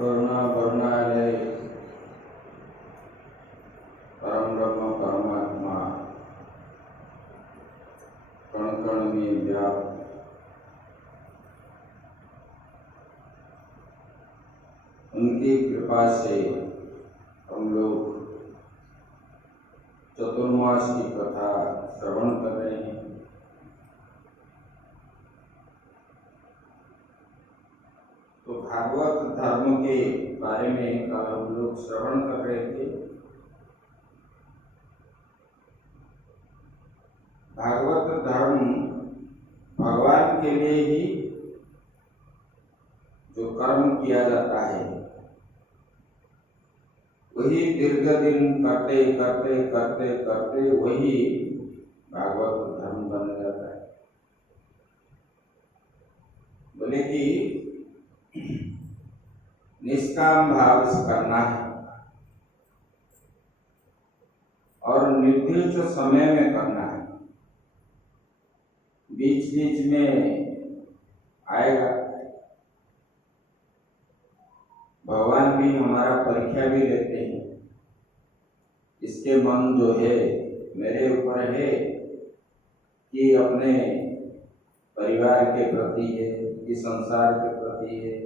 वर्णालय परम ब्रह्म परमात्मा कण कण में व्याप्त उनकी कृपा से हम लोग चतुर्मास की कथा श्रवण कर रहे हैं। तो भागवत धर्म के बारे में कल हम लोग श्रवण कर रहे थे। भागवत धर्म भगवान के लिए ही जो कर्म किया जाता है वही दीर्घ दिन करते करते करते करते वही भागवत धर्म बन जाता है। बोले कि निष्काम भाव से करना है और निर्दिष्ट समय में करना है। बीच बीच में आएगा, भगवान भी हमारा परीक्षा भी लेते हैं। इसके मन जो है मेरे ऊपर है कि अपने परिवार के प्रति है कि संसार के प्रति है।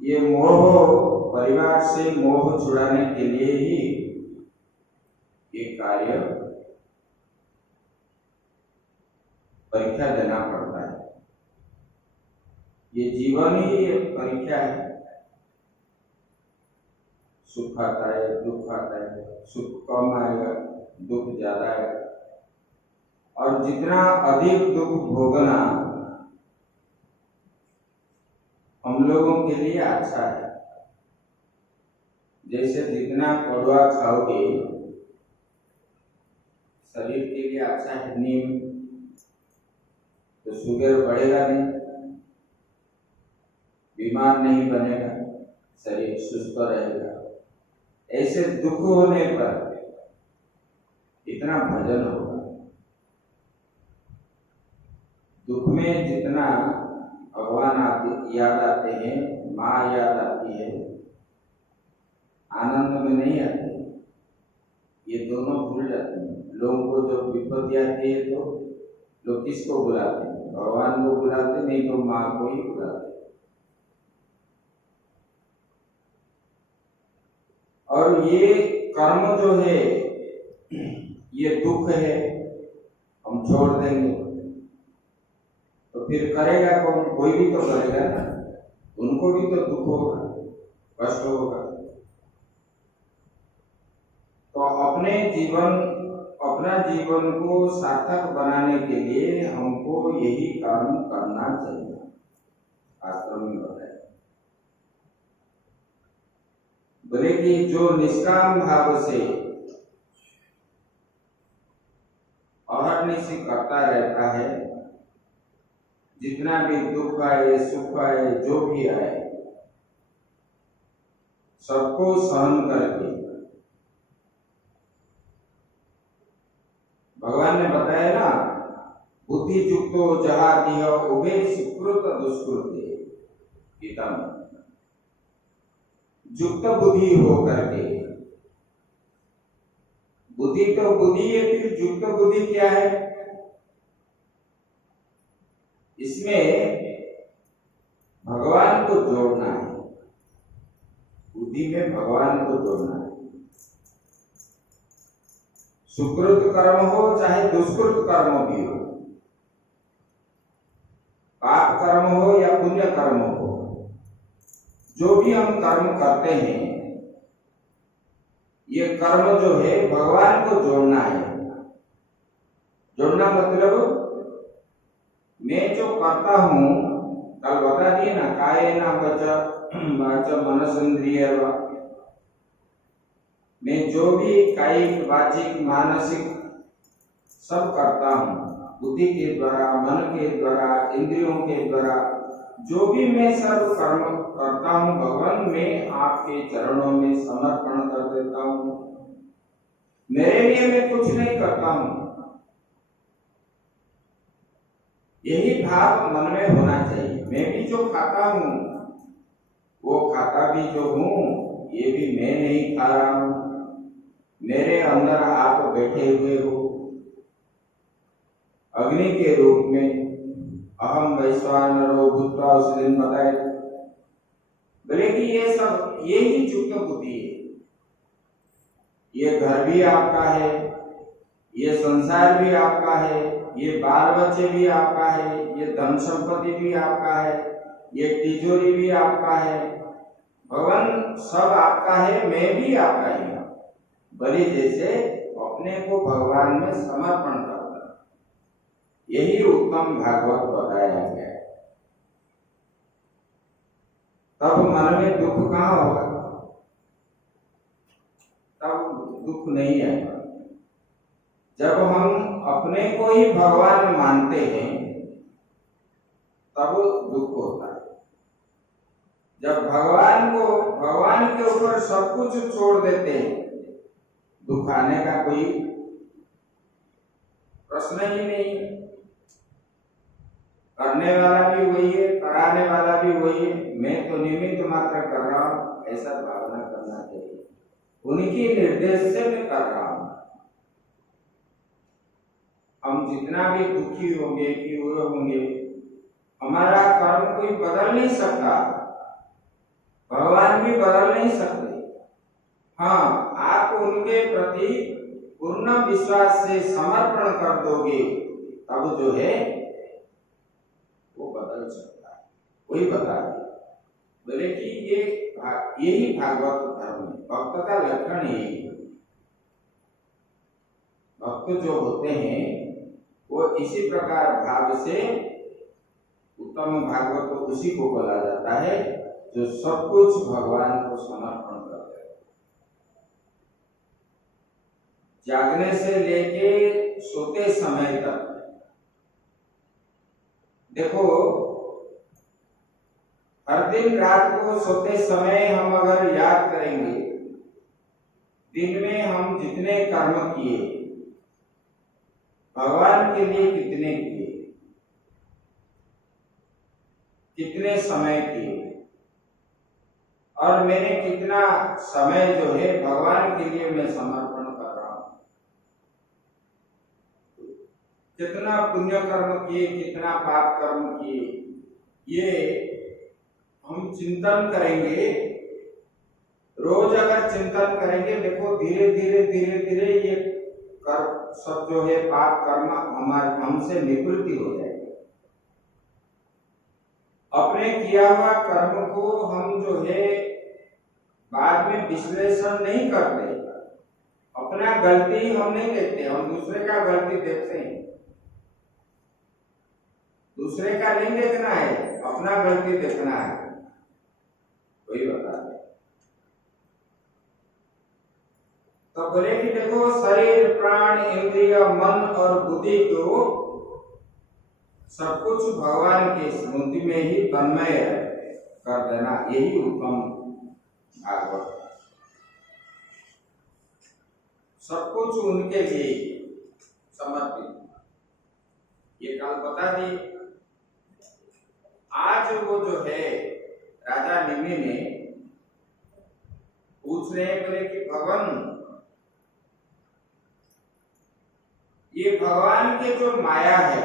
ये मोह, परिवार से मोह छुड़ाने के लिए ही ये कार्य परीक्षा देना पड़ता है। ये जीवन ही एक परीक्षा है। सुख आता है, दुख आता है, सुख कम आएगा, दुख ज्यादा आएगा। और जितना अधिक दुख भोगना हम लोगों के लिए अच्छा है। जैसे जितना कड़वा खाओगे शरीर के लिए अच्छा है, नीम तो शुगर बढ़ेगा नहीं, बीमार नहीं बनेगा, शरीर सुस्त रहेगा। ऐसे दुख होने पर इतना भजन होगा। दुख में जितना भगवान याद आते हैं, माँ याद आती है, आनंद में नहीं आते। ये दोनों भूल जाते हैं। लोगों को जब विपत्ति आती है तो लोग किसको बुलाते हैं? भगवान को बुलाते, नहीं तो माँ को ही बुलाते। और ये कर्म जो है ये दुख है, हम छोड़ देंगे तो फिर करेगा कौन? कोई भी तो करेगा ना, उनको भी तो दुख होगा, कष्ट होगा। तो अपना जीवन को सार्थक बनाने के लिए हमको यही कर्म करना चाहिए। शास्त्र में बताया बोले कि जो निष्काम भाव से अहर्निशि करता रहता है, जितना भी दुख आए, सुख आए, जो भी आए, सबको सहन करके भगवान ने बताया ना, बुद्धि युक्तो जहा दिह उभे सुकृत दुष्कृत गीता में। युक्त बुद्धि हो करके, बुद्धि तो बुद्धि है, फिर युक्त बुद्धि क्या है? इसमें भगवान को जोड़ना है। बुद्धि में भगवान को जोड़ना है। सुकृत कर्म हो चाहे दुष्कृत कर्म भी हो, पाप कर्म हो या पुण्य कर्म हो, जो भी हम कर्म करते हैं, ये कर्म जो है भगवान को जोड़ना है। जोड़ना मतलब मैं जो करता हूं, कल बता दिए ना, कायेन वाचा मनसेन्द्रिय, मैं जो भी कायिक वाचिक मानसिक सब करता हूं, बुद्धि के द्वारा, मन के द्वारा, इंद्रियों के द्वारा, जो भी मैं सब कर्म करता हूं, भगवान मैं आपके चरणों में समर्पण कर देता हूं। मेरे लिए मैं कुछ नहीं करता हूं। यही भाव मन में होना चाहिए। मैं भी जो खाता हूं वो खाता भी जो हूँ ये भी मैं नहीं खा रहा हूँ, मेरे अंदर आप बैठे हुए हो अग्नि के रूप में। अहम वैश्वानरो भूत्वा उस दिन बताए। बोले कि ये सब ये ही चुप्त बुद्धि है। ये घर भी आपका है, ये संसार भी आपका है, ये बाल बच्चे भी आपका है, ये धन संपत्ति भी आपका है, ये तिजोरी भी आपका है, भगवान सब आपका है, मैं भी आपका ही हूं। बलि जैसे अपने को भगवान में समर्पण करना, यही उत्तम भागवत बताया गया है। तब मन में दुख कहाँ होगा? तब दुख नहीं आएगा। जब हम अपने को ही भगवान मानते हैं तब दुख होता है। जब भगवान के ऊपर सब कुछ छोड़ देते हैं, दुख आने का कोई प्रश्न ही नहीं है। करने वाला भी वही है, कराने वाला भी वही है, मैं तो निमित्त मात्र कर रहा हूं, ऐसा भावना करना चाहिए। उनकी निर्देश से मैं कर रहा हूं। हम जितना भी दुखी होंगे कि हुए होंगे, हमारा कर्म कोई बदल नहीं सकता, भगवान भी बदल नहीं सकते। हाँ, आप उनके प्रति पूर्ण विश्वास से समर्पण कर दोगे तब जो है वो बदल सकता है। वही बता रहे बोले कि यही भागवत धर्म है। भक्त का लक्षण यही है। भक्त जो होते हैं वो इसी प्रकार भाव से, उत्तम भागवत तो उसी को बोला जाता है जो सब कुछ भगवान को समर्पण करते हैं। जागने से लेके सोते समय तक देखो, हर दिन रात को सोते समय हम अगर याद करेंगे, दिन में हम जितने कर्म किए, भगवान के लिए कितने किए, कितने समय किए, और मैंने कितना समय जो है भगवान के लिए मैं समर्पण कर रहा हूं, कितना पुण्य कर्म किए, कितना पाप कर्म किए, ये हम चिंतन करेंगे। रोज अगर चिंतन करेंगे, देखो धीरे धीरे ये कर्म सब जो है पाप कर्म हमारे हमसे निवृत्ति हो जाएगी। अपने किया हुआ कर्म को हम जो है बाद में विश्लेषण नहीं करते, अपना गलती हम नहीं देखते, हम दूसरे का गलती देखते हैं। दूसरे का नहीं देखना है, अपना गलती देखना है। वही बता रहे। तो बोले कि देखो, शरीर प्राण इंद्रिय मन और बुद्धि को सब कुछ भगवान की स्मृति में ही तन्मय कर देना, यही उत्तम भागवत। सब कुछ उनके लिए समर्पित। ये कल बता दी। आज वो जो है राजा निमि ने पूछ रहे हैं, बोले कि भगवान, ये भगवान के जो माया है,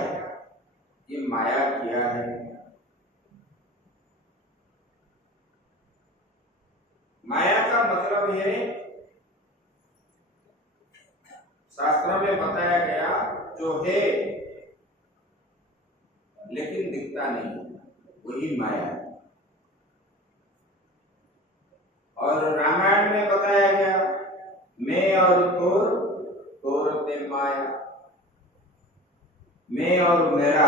ये माया क्या है? माया का मतलब है, शास्त्र में बताया गया, जो है लेकिन दिखता नहीं, वही माया है। और रामायण में बताया गया, मैं और तोर ते माया, मैं और मेरा,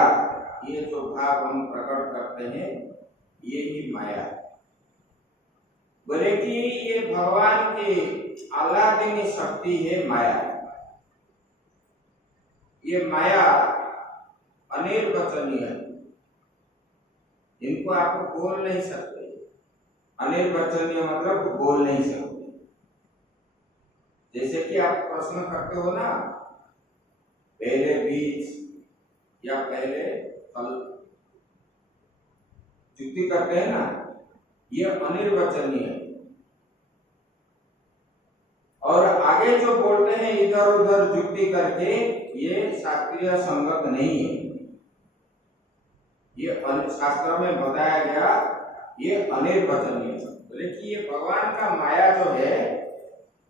ये जो भाव हम प्रकट करते हैं, ये ही माया है। बोले कि ये भगवान की आह्लादिनी शक्ति है माया। ये माया अनिर्वचनीय है, इनको आप बोल नहीं सकते। अनिर्वचनीय मतलब बोल नहीं सकते। जैसे कि आप प्रश्न करते हो ना, पहले बीज या पहले फल, युक्ति करते हैं ना, ये अनिर्वचनीय है। और आगे जो बोलते हैं इधर उधर जुक्ति करके, ये शास्त्रीय संगत नहीं है। ये शास्त्र में बताया गया ये अनिर्वचनीय है। बोले कि ये भगवान का माया जो है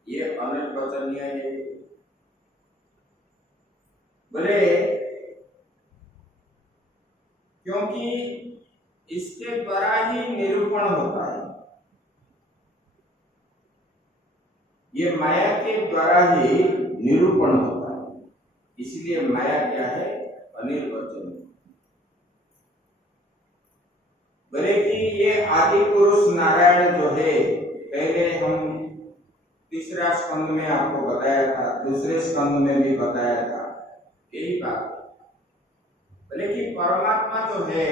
ये अनिर्वचनीय है। बोले क्योंकि इसके द्वारा ही निरूपण होता है। ये माया के द्वारा ही निरूपण होता है, इसलिए माया क्या है? अनिर्वचनीय। बोले कि ये आदि पुरुष नारायण जो है, पहले हम तीसरा स्कंद में आपको बताया था, दूसरे स्कंद में भी बताया था, यही बात। बोले कि परमात्मा जो है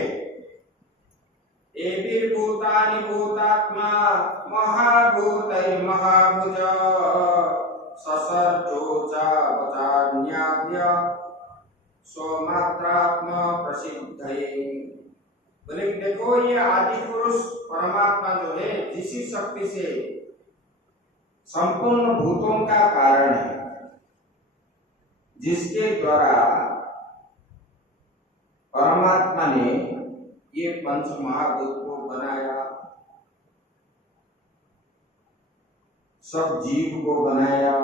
एभिर्भूतानि भूतात्मा महाभूतै महाभुज ससर्जोचावचान्याद्य स्वमात्रात्मा प्रसिद्धये। बोले देखो ये आदि पुरुष परमात्मा जो है जिसी शक्ति से संपूर्ण भूतों का कारण है, जिसके द्वारा परमात्मा ने ये पंच महाभूत को बनाया, सब जीव को बनाया,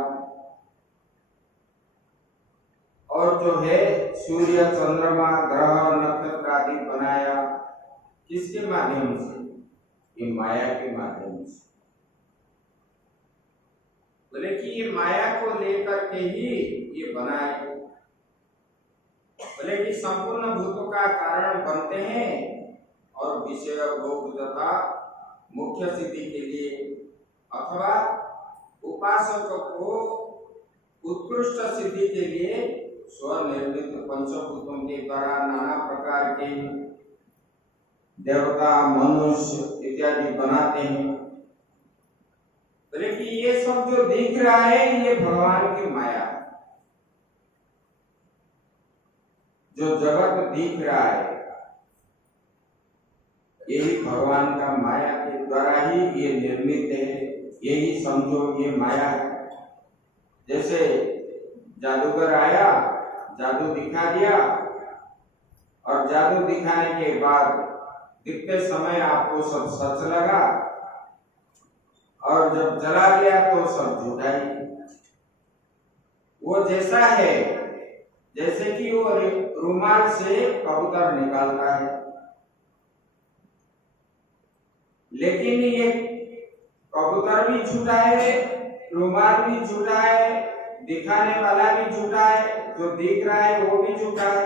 और जो है सूर्य चंद्रमा ग्रह नक्षत्र आदि बनाया। किसके माध्यम से? ये माया के माध्यम से। बोले कि ये माया को लेकर के ही ये बनाए। बोले कि संपूर्ण भूतों का कारण बनते हैं और विषय भोग तथा मुख्य सिद्धि के लिए अथवा उपासक को उत्कृष्ट सिद्धि के लिए स्वनिर्मित पंचभूतों के द्वारा नाना प्रकार के देवता मनुष्य इत्यादि बनाते हैं। बोले कि ये सब जो दिख रहा है ये भगवान की माया, जो जगत दिख रहा है यही भगवान का माया के द्वारा ही ये निर्मित है। यही समझो ये माया है। जैसे जादूगर आया, जादू दिखा दिया, और जादू दिखाने के बाद दिखते समय आपको सब सच लगा, और जब चला गया तो सब झूठा ही। वो जैसा है जैसे कि वो रुमाल से कबूतर निकालता है, लेकिन ये कबूतर भी झूठा है, रुमाल भी झूठा है, दिखाने वाला भी झूठा है, जो दिख रहा है वो भी झूठा है।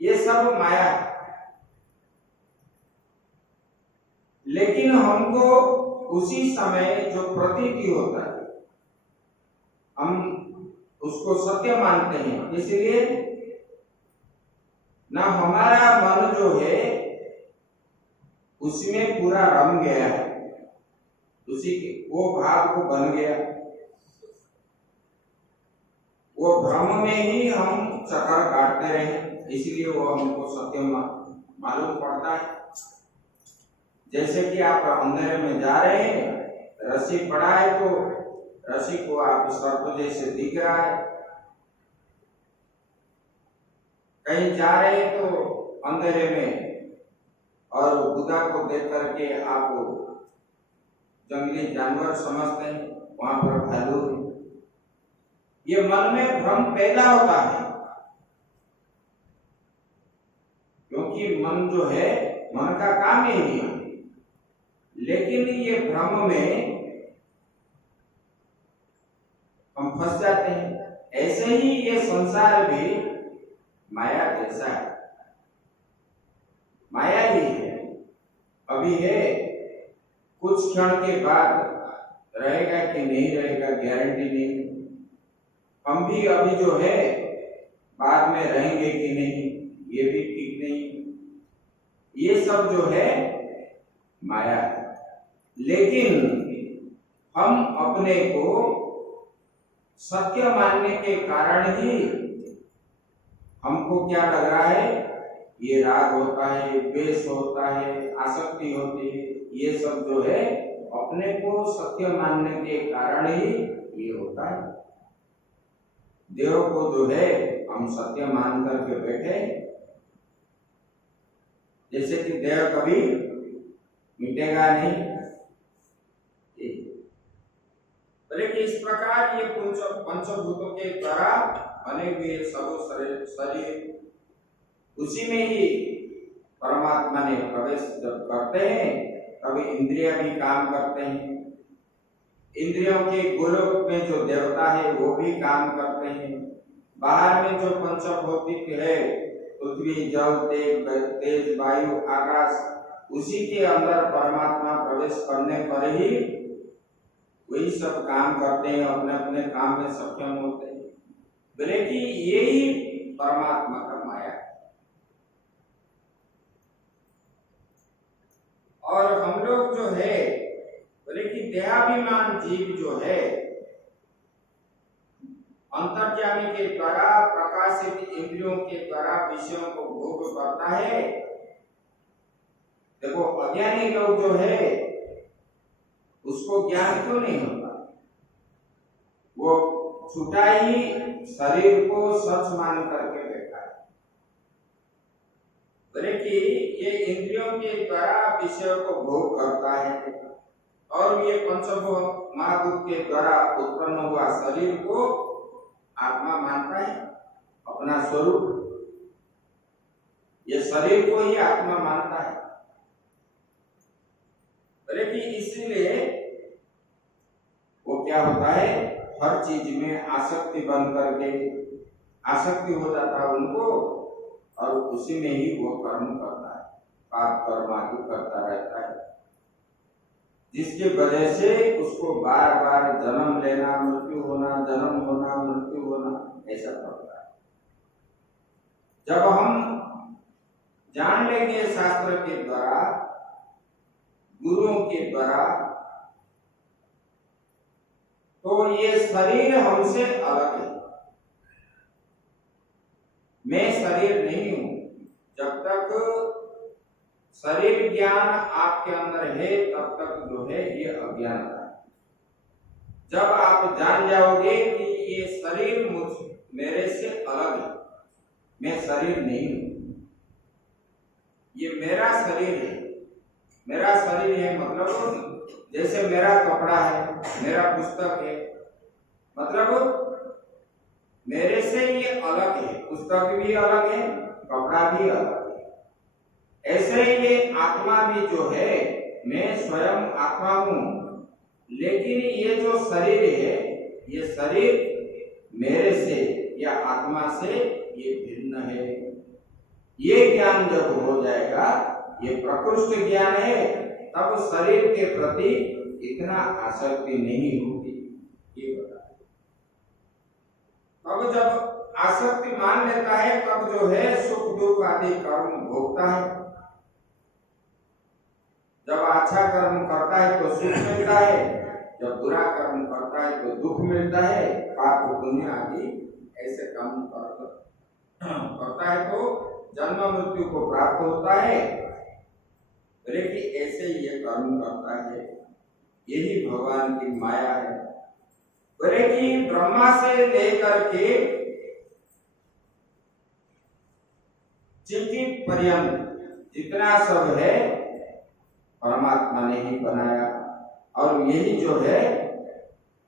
ये सब माया है। लेकिन हमको उसी समय जो प्रतीति होता है हम उसको सत्य मानते हैं, इसलिए ना हमारा मन जो है उसमें पूरा रम गया है, उसी के वो भाव को बन गया, वो भ्रम में ही हम चक्कर काटते रहे, इसलिए वो हमको सत्य मालूम पड़ता है। जैसे कि आप अंधेरे में जा रहे हैं, रस्सी पड़ा है तो रस्सी को आप सर्प जैसे दिख रहा है, कहीं जा रहे हैं तो अंधेरे में, और बुधा को देख करके आप जंगली जानवर समझते हैं, वहां पर भालू है। ये मन में भ्रम पैदा होता है, क्योंकि मन जो है मन का काम यही है। लेकिन ये भ्रम में हम फंस जाते हैं। ऐसे ही ये संसार भी माया जैसा है, माया ही है। अभी है, कुछ क्षण के बाद रहेगा कि नहीं रहेगा गारंटी नहीं। हम भी अभी जो है बाद में रहेंगे कि नहीं ये भी ठीक नहीं। ये सब जो है माया है। लेकिन हम अपने को सत्य मानने के कारण ही हमको क्या लग रहा है, ये राग होता है, द्वेष होता है, आसक्ति होती है, ये सब जो है अपने को सत्य मानने के कारण ही ये होता है। देह को जो है हम सत्य मान करके बैठे, जैसे कि देह कभी मिटेगा नहीं, लेकिन इस प्रकार ये पंचभूतों के द्वारा बने हुए सब शरीर उसी में ही परमात्मा ने प्रवेश जब करते हैं तभी इंद्रिय भी काम करते हैं। इंद्रियों के गोलोक में जो देवता है वो भी काम करते हैं। बाहर में जो पंचभौतिक है, पृथ्वी, जल, तेज, वायु, आकाश, उसी के अंदर परमात्मा प्रवेश करने पर ही वही सब काम करते हैं, अपने अपने काम में सक्षम होते हैं। बोले कि यही परमात्मा का माया है। और हम लोग जो है बोले कि देहाभिमान जीव जो है अंतर्यामी के द्वारा प्रकाशित इंद्रियों के द्वारा विषयों को भोग करता है। देखो अज्ञानी लोग जो है उसको ज्ञान क्यों नहीं होता? वो छूटा ही शरीर को सच मान करके बैठा है। बोले कि ये इंद्रियों के द्वारा विषय को भोग करता है और ये पंचभूत महाभूत के द्वारा उत्पन्न हुआ शरीर को आत्मा मानता है, अपना स्वरूप। ये शरीर को ही आत्मा मानता है। बोले कि इसलिए वो क्या होता है, हर चीज में आसक्ति बन करके आसक्ति हो जाता है उनको और उसी में ही वो कर्म करता है, पाप कर्म आदि करता रहता है, जिसकी वजह से उसको बार बार जन्म लेना, मृत्यु होना, जन्म होना, मृत्यु होना ऐसा पड़ता है। जब हम जान लेंगे शास्त्र के द्वारा, गुरुओं के द्वारा, तो ये शरीर हमसे अलग है, मैं शरीर नहीं हूं। जब तक शरीर ज्ञान आपके अंदर है तब तक जो है ये अज्ञानता है। जब आप जान जाओगे कि ये शरीर मेरे से अलग है, मैं शरीर नहीं हूं, ये मेरा शरीर है। मेरा शरीर है मतलब जैसे मेरा कपड़ा है, मेरा पुस्तक है, मतलब मेरे से ये अलग है, पुस्तक भी अलग है, कपड़ा भी अलग है। ऐसे ही ये आत्मा भी जो है, मैं स्वयं आत्मा हूं, लेकिन ये जो शरीर है, ये शरीर मेरे से या आत्मा से ये भिन्न है। ये ज्ञान जब हो जाएगा, ये प्रकृष्ट ज्ञान है, तब शरीर के प्रति इतना आसक्ति नहीं होगी। ये बता, अब जब आसक्ति मान लेता है तब जो है सुख दुख आदि कर्म भोगता है। जब अच्छा कर्म करता है तो सुख मिलता है, जब बुरा कर्म करता है तो दुख मिलता है। पाप पुण्य आदि ऐसे कर्म करता है तो जन्म मृत्यु को प्राप्त होता है। लेकिन ऐसे ये कर्म करता है, यही भगवान की माया है। बोले कि ब्रह्मा से लेकर के चिट्ठी पर्यंत जितना सब है परमात्मा ने ही बनाया, और यही जो है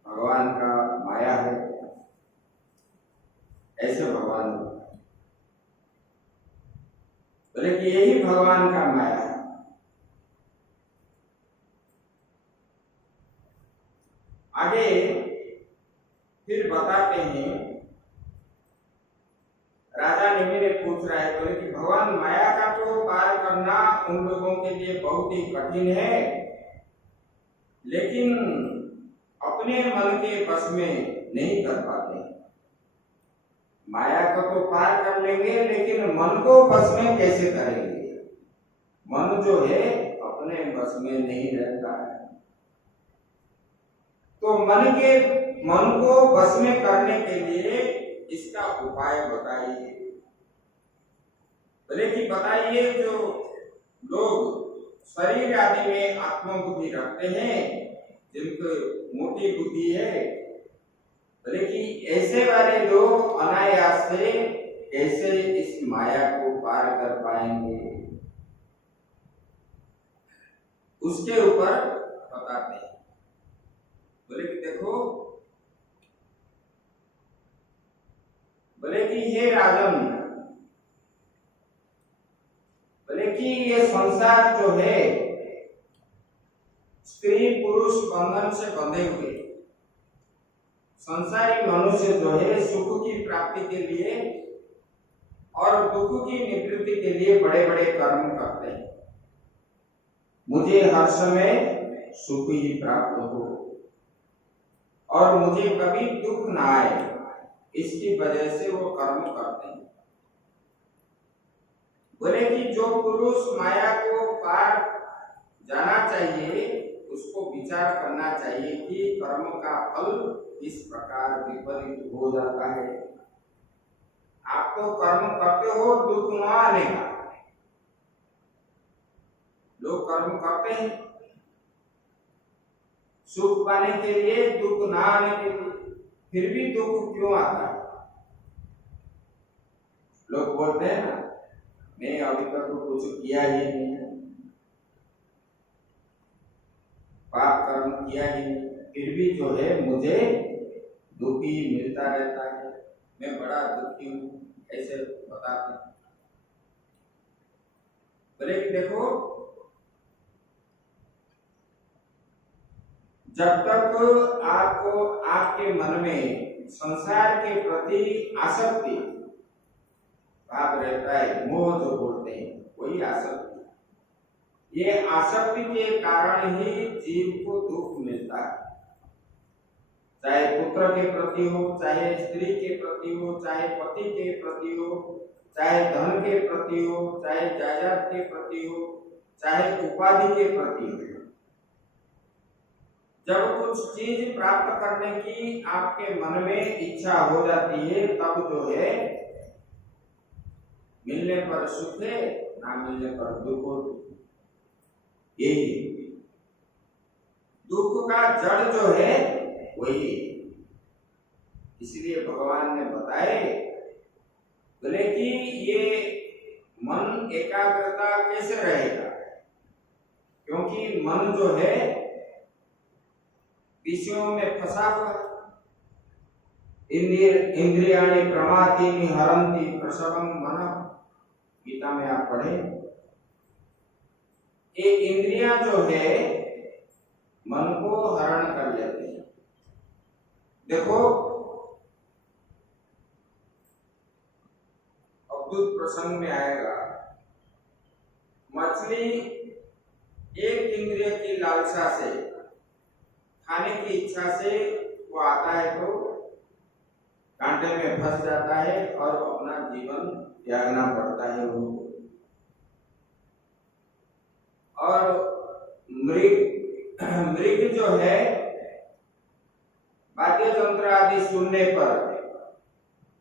भगवान का माया है। ऐसे भगवान बोले कि यही भगवान का माया है। आगे फिर बताते हैं, राजा निमि ने पूछ रहा है, बोले कि भगवान माया का तो पार करना उन लोगों के लिए बहुत ही कठिन है, लेकिन अपने मन के बस में नहीं कर पाते। माया को तो पार कर लेंगे, लेकिन मन को बस में कैसे करेंगे? मन जो है अपने बस में नहीं रहता है। तो मन को बस में करने के लिए इसका उपाय बताइए। बोले कि बताइए जो लोग शरीर आदि में आत्मबुद्धि रखते हैं, जिनको मोटी बुद्धि है, बोले कि ऐसे वाले लोग अनायास से कैसे इस माया को पार कर पाएंगे, उसके ऊपर बताते हैं। बोले कि देखो, बोले कि हे राजन, बोले कि ये संसार जो है स्त्री पुरुष बंधन से बंधे हुए, संसारी मनुष्य जो है सुख की प्राप्ति के लिए और दुख की निवृत्ति के लिए बड़े बड़े कर्म करते हैं। मुझे हर समय सुख ही प्राप्त हो और मुझे कभी दुख ना आए, इसकी वजह से वो कर्म करते हैं। बोले कि जो पुरुष माया को पार जाना चाहिए, उसको विचार करना चाहिए कि कर्म का फल इस प्रकार विपरीत हो जाता है। आप तो कर्म करते हो दुख न आने का, लोग कर्म करते हैं सुख पाने के लिए, दुख ना आने के लिए, फिर भी दुख क्यों आता है? लोग बोलते हैं ना, मैं अभी तक तो कुछ किया ही नहीं है, पाप कर्म किया ही नहीं, फिर भी जो है मुझे दुखी मिलता रहता है, मैं बड़ा दुखी हूं, ऐसे बताते हैं। बोले कि देखो, जब तक आपको आपके मन में संसार के प्रति आसक्ति भाव रहता है, मोह जो बोलते हैं, वही आसक्ति, ये आसक्ति के कारण ही जीव को दुख मिलता है। चाहे पुत्र के प्रति हो, चाहे स्त्री के प्रति हो, चाहे पति के प्रति हो, चाहे धन के प्रति हो, चाहे जायदाद के प्रति हो, चाहे उपाधि के प्रति हो। जब कुछ चीज प्राप्त करने की आपके मन में इच्छा हो जाती है, तब जो है मिलने पर सुख है, ना मिलने पर दुख हो। यही दुख का जड़ जो है वही, इसलिए भगवान ने बताए, बोले कि ये मन एकाग्रता कैसे रहेगा, क्योंकि मन जो है विषयों में फंसा हुआ। इंद्रियाणि प्रमाथीनि हरन्ति प्रसवं मनः, गीता में आप पढ़े। ये इंद्रियां जो है मन को हरण कर लेते हैं। देखो, अद्भुत प्रसंग में आएगा, मछली एक इंद्रिय की लालसा से, खाने की इच्छा से वो आता है तो कांटे में फंस जाता है और अपना जीवन त्यागना पड़ता है वो। और मृग जो है वाद्य यंत्र आदि सुनने पर,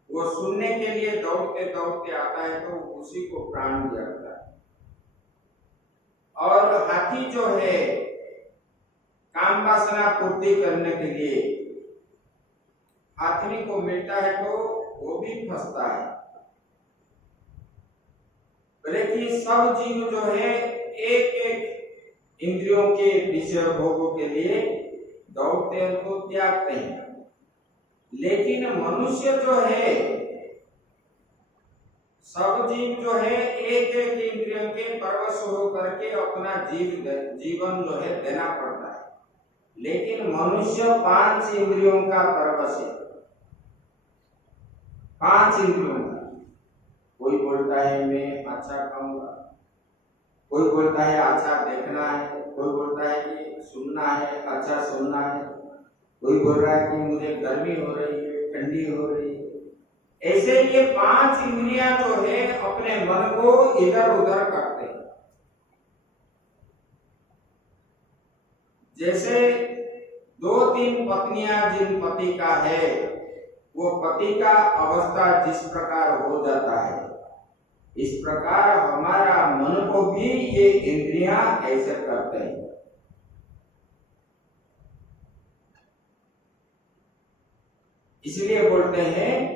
वो सुनने के लिए दौड़ते दौड़ते आता है तो उसी को प्राण दिया। और हाथी जो है काम वासना पूर्ति करने के लिए हाथी को मिलता है तो वो भी फंसता है। बोले कि सब जीव जो है एक एक इंद्रियों के विषय भोगों के लिए दौड़ते हैं तो त्यागते हैं, लेकिन मनुष्य जो है, सब जीव जो है एक एक इंद्रियों के परवश होकर के अपना जीवन जो है देना पड़ता है, लेकिन मनुष्य 5 इंद्रियों का परवश है। 5 इंद्रियों का, कोई बोलता है मैं अच्छा खाऊंगा, कोई बोलता है अच्छा देखना है, कोई बोलता है कि सुनना है, अच्छा सुनना है, कोई बोल रहा है कि मुझे गर्मी हो रही है, ठंडी हो रही है। ऐसे ये 5 इंद्रियां जो है अपने मन को इधर उधर करते हैं। जैसे 2-3 पत्नियां जिन पति का है, वो पति का अवस्था जिस प्रकार हो जाता है, इस प्रकार हमारा मन को भी ये इंद्रियां ऐसे करते हैं। इसलिए बोलते हैं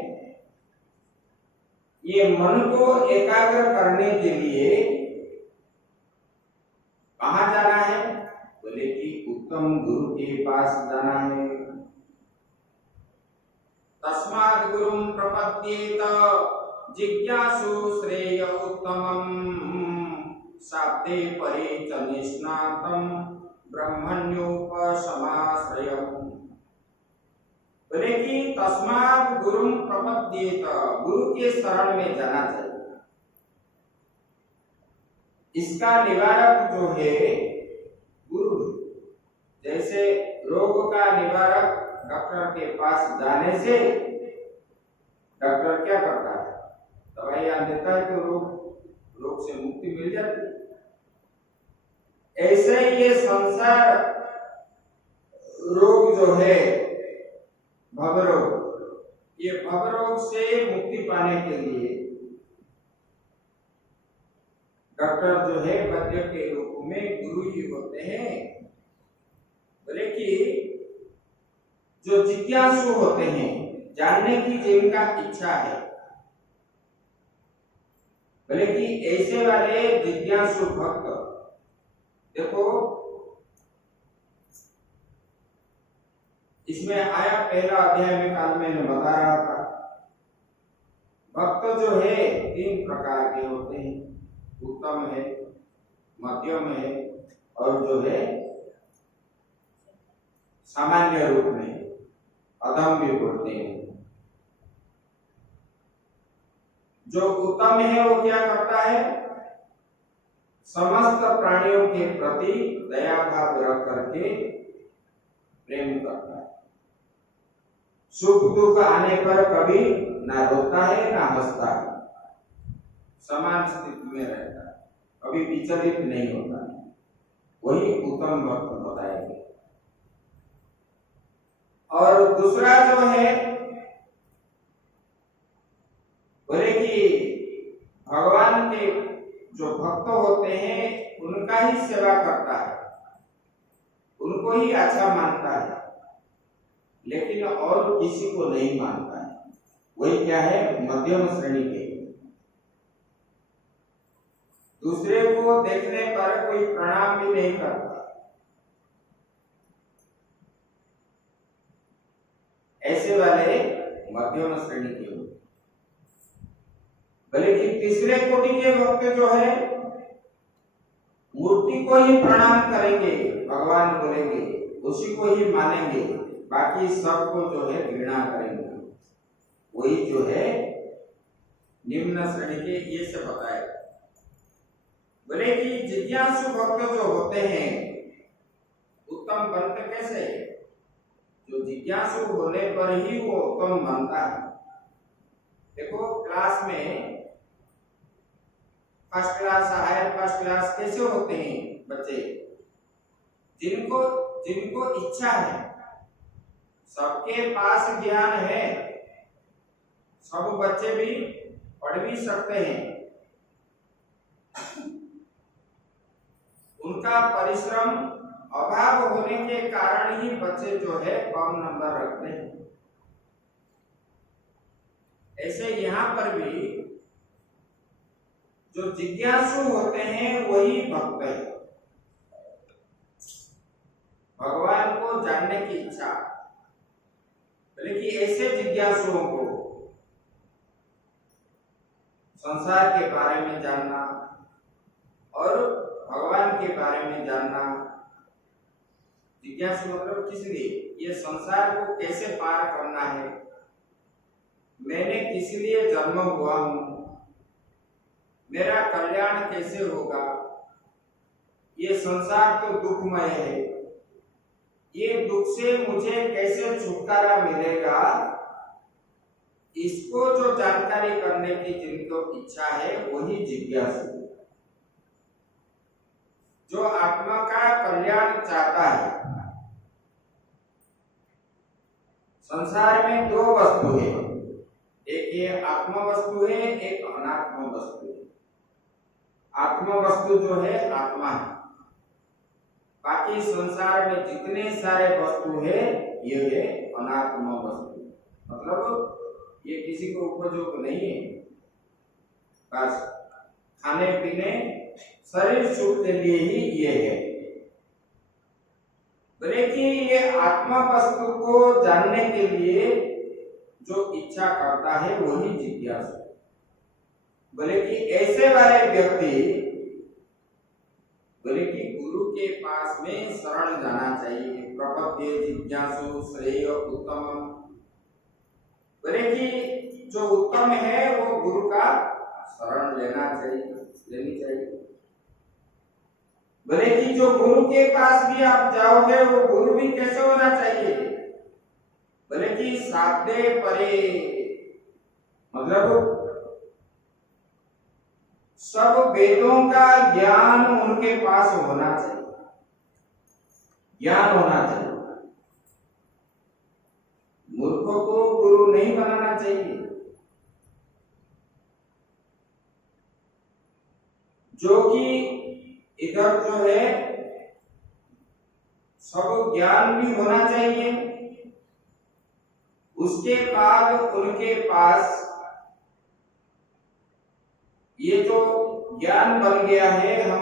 ये मन को एकाग्र करने के लिए कहाँ जाना है? बोले कि उत्तम गुरु के पास जाना है। तस्मात् गुरुं प्रपद्येत जिज्ञासु श्रेय उत्तमम् शाब्दे परे च निष्णातं ब्रह्मण्योपसमाश्रयम्। बोले कि तस्मात् गुरुं प्रपद्येत, गुरु के शरण में जाना चाहिए। इसका निवारक जो है गुरु। जैसे रोग का निवारक डॉक्टर के पास जाने से डॉक्टर क्या करता है? दवाइयां देता है तो रोग से मुक्ति मिल जाती है। ऐसे ये संसार रोग जो है भवरोग, ये भवरोग से मुक्ति पाने के लिए डॉक्टर जो है वैद्य के रूप में गुरु ही होते हैं। बोले कि जो जिज्ञासु होते हैं, जानने की जिनका इच्छा है, बोले कि ऐसे वाले जिज्ञासु भक्त, देखो इसमें आया पहला अध्याय में काल मैंने बता रहा था, भक्त जो है 3 प्रकार के होते हैं। उत्तम है, मध्यम है और जो है सामान्य रूप में अधम भी बोलते हैं। जो उत्तम है वो क्या करता है? समस्त प्राणियों के प्रति दया भाव रख करके प्रेम करता है। सुख दुख आने पर कभी ना रोता है ना हंसता है, समान स्थिति में रहता है, कभी विचलित नहीं होता है। वही उत्तम भक्त बताएंगे। और दूसरा जो है बोले कि भगवान के जो भक्त होते हैं उनका ही सेवा करता है, उनको ही अच्छा मानता है, लेकिन और किसी को नहीं मानता है। वही क्या है? मध्यम श्रेणी के। दूसरे को देखने पर कोई प्रणाम भी नहीं करता। ऐसे वाले मध्यम श्रेणी के होते। भले कि तीसरे कोटि के भक्त जो है मूर्ति को ही प्रणाम करेंगे, भगवान बोलेंगे, उसी को ही मानेंगे, बाकी सबको जो है घृणा करेंगे। वही जो है निम्न श्रेणी के। ये सब बताए। बोले कि जिज्ञासु भक्त जो होते हैं उत्तम बनते कैसे? जो जिज्ञासु होने पर ही वो उत्तम बनता है। देखो क्लास में first class, higher first class कैसे होते हैं बच्चे? जिनको इच्छा है, सबके पास ज्ञान है, सब बच्चे भी पढ़ भी सकते हैं, उनका परिश्रम अभाव होने के कारण ही बच्चे जो है कम नंबर रखते हैं। ऐसे यहाँ पर भी जो जिज्ञासु होते हैं वही भक्त है। भगवान को जानने की इच्छा, लेकिन ऐसे जिज्ञासुओं को संसार के बारे में जानना और भगवान के बारे में जानना। जिज्ञासु मतलब किस लिए? ये संसार को कैसे पार करना है, मैंने किस लिए जन्म हुआ हूं, मेरा कल्याण कैसे होगा, ये संसार तो दुखमय है, ये दुख से मुझे कैसे छुटकारा मिलेगा, इसको जो जानकारी करने की जिनको इच्छा है वही जिज्ञासु। जो आत्मा का कल्याण चाहता है। संसार में 2 वस्तु है, एक ये आत्मा वस्तु है, एक अनात्मा वस्तु है। आत्मा वस्तु जो है आत्मा है। बाकी संसार में जितने सारे वस्तु है ये है अनात्मा वस्तु, मतलब ये किसी को उपयोग नहीं है, बस खाने पीने शरीर सुख के लिए ही ये है। बोले कि ये आत्मा वस्तु को जानने के लिए जो इच्छा करता है वही जिज्ञासु। बोले कि ऐसे वाले व्यक्ति बोले कि गुरु के पास में शरण जाना चाहिए। प्रपद्ये जिज्ञासु श्रेय उत्तम। बोले कि जो उत्तम है वो गुरु का शरण लेनी चाहिए। बोले कि जो गुरु के पास भी आप जाओगे वो गुरु भी कैसे होना चाहिए? बोले कि साधे परे, मतलब सब वेदों का ज्ञान उनके पास होना चाहिए, ज्ञान होना चाहिए। मूर्खों को गुरु नहीं बनाना चाहिए। जो कि इधर जो है सब ज्ञान भी होना चाहिए, उसके बाद उनके पास ये जो ज्ञान बन गया है, हम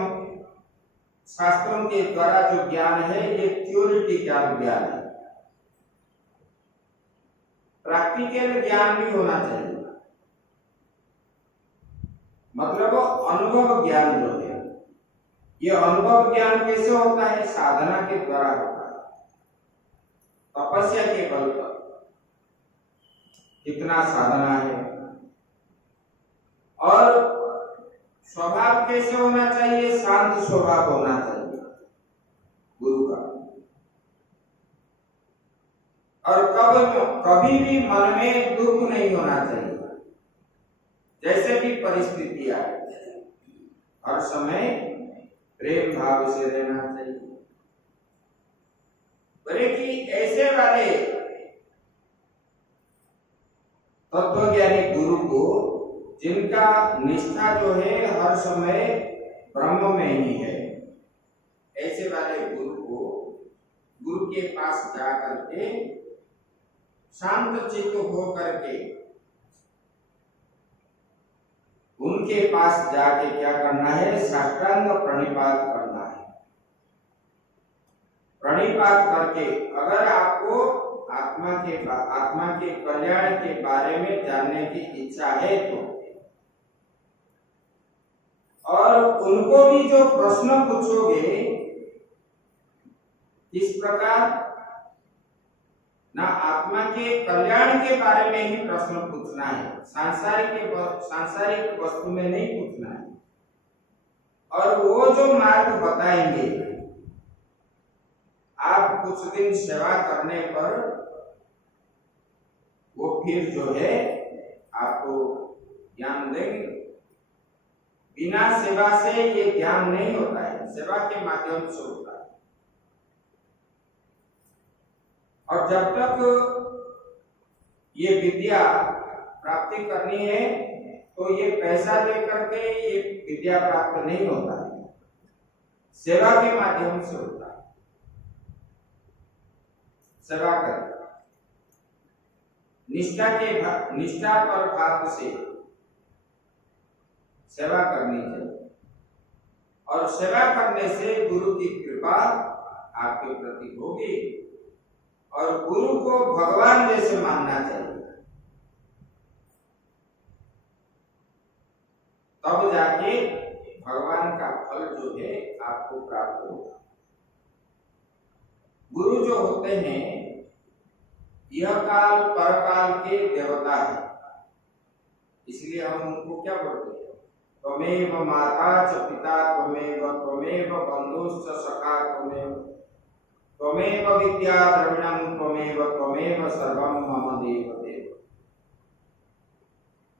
शास्त्रों के द्वारा जो ज्ञान है ये थ्योरिटिकल ज्ञान है, प्रैक्टिकल ज्ञान भी होना चाहिए। मतलब अनुभव ज्ञान जो है, ये अनुभव ज्ञान कैसे होता है? साधना के द्वारा होता है, तपस्या के बल पर। कितना साधना है। और स्वभाव कैसे होना चाहिए? शांत स्वभाव होना चाहिए गुरु का। और कभी भी मन में दुख नहीं होना चाहिए, जैसे भी परिस्थिति आए, हर समय प्रेम भाव से रहना चाहिए। बोले कि ऐसे वाले तत्वज्ञानी गुरु को, जिनका निष्ठा जो है हर समय ब्रह्म में ही है, ऐसे वाले गुरु को गुरु के पास जा करके शांत चित्त हो करके उनके पास जाके क्या करना है? साष्टांग प्रणिपात करना है। प्रणिपात करके अगर आपको आत्मा के कल्याण के बारे में जानने की इच्छा है तो, और उनको भी जो प्रश्न पूछोगे इस प्रकार, ना आत्मा के कल्याण के बारे में ही प्रश्न पूछना है, सांसारिक वस्तु में नहीं पूछना है। और वो जो मार्ग बताएंगे, आप कुछ दिन सेवा करने पर वो फिर जो है आपको ज्ञान देंगे। बिना सेवा से ये ज्ञान नहीं होता है, सेवा के माध्यम से होता है। और जब तक ये विद्या प्राप्ति करनी है तो ये पैसा लेकर के ये विद्या प्राप्त नहीं होता है, सेवा के माध्यम से होता है। सेवा कर निष्ठा पर भाव से सेवा करनी चाहिए। और सेवा करने से गुरु की कृपा आपके प्रति होगी, और गुरु को भगवान जैसे मानना चाहिए, तब जाके भगवान का फल जो है आपको प्राप्त होगा। गुरु जो होते हैं यह काल परकाल के देवता है, इसलिए हम उनको क्या बोलते हैं? त्वमेव माता च पिता त्वमेव बंधुश्च सखा त्वमेव विद्या द्रविणं त्वमेव सर्वं मम देव देव।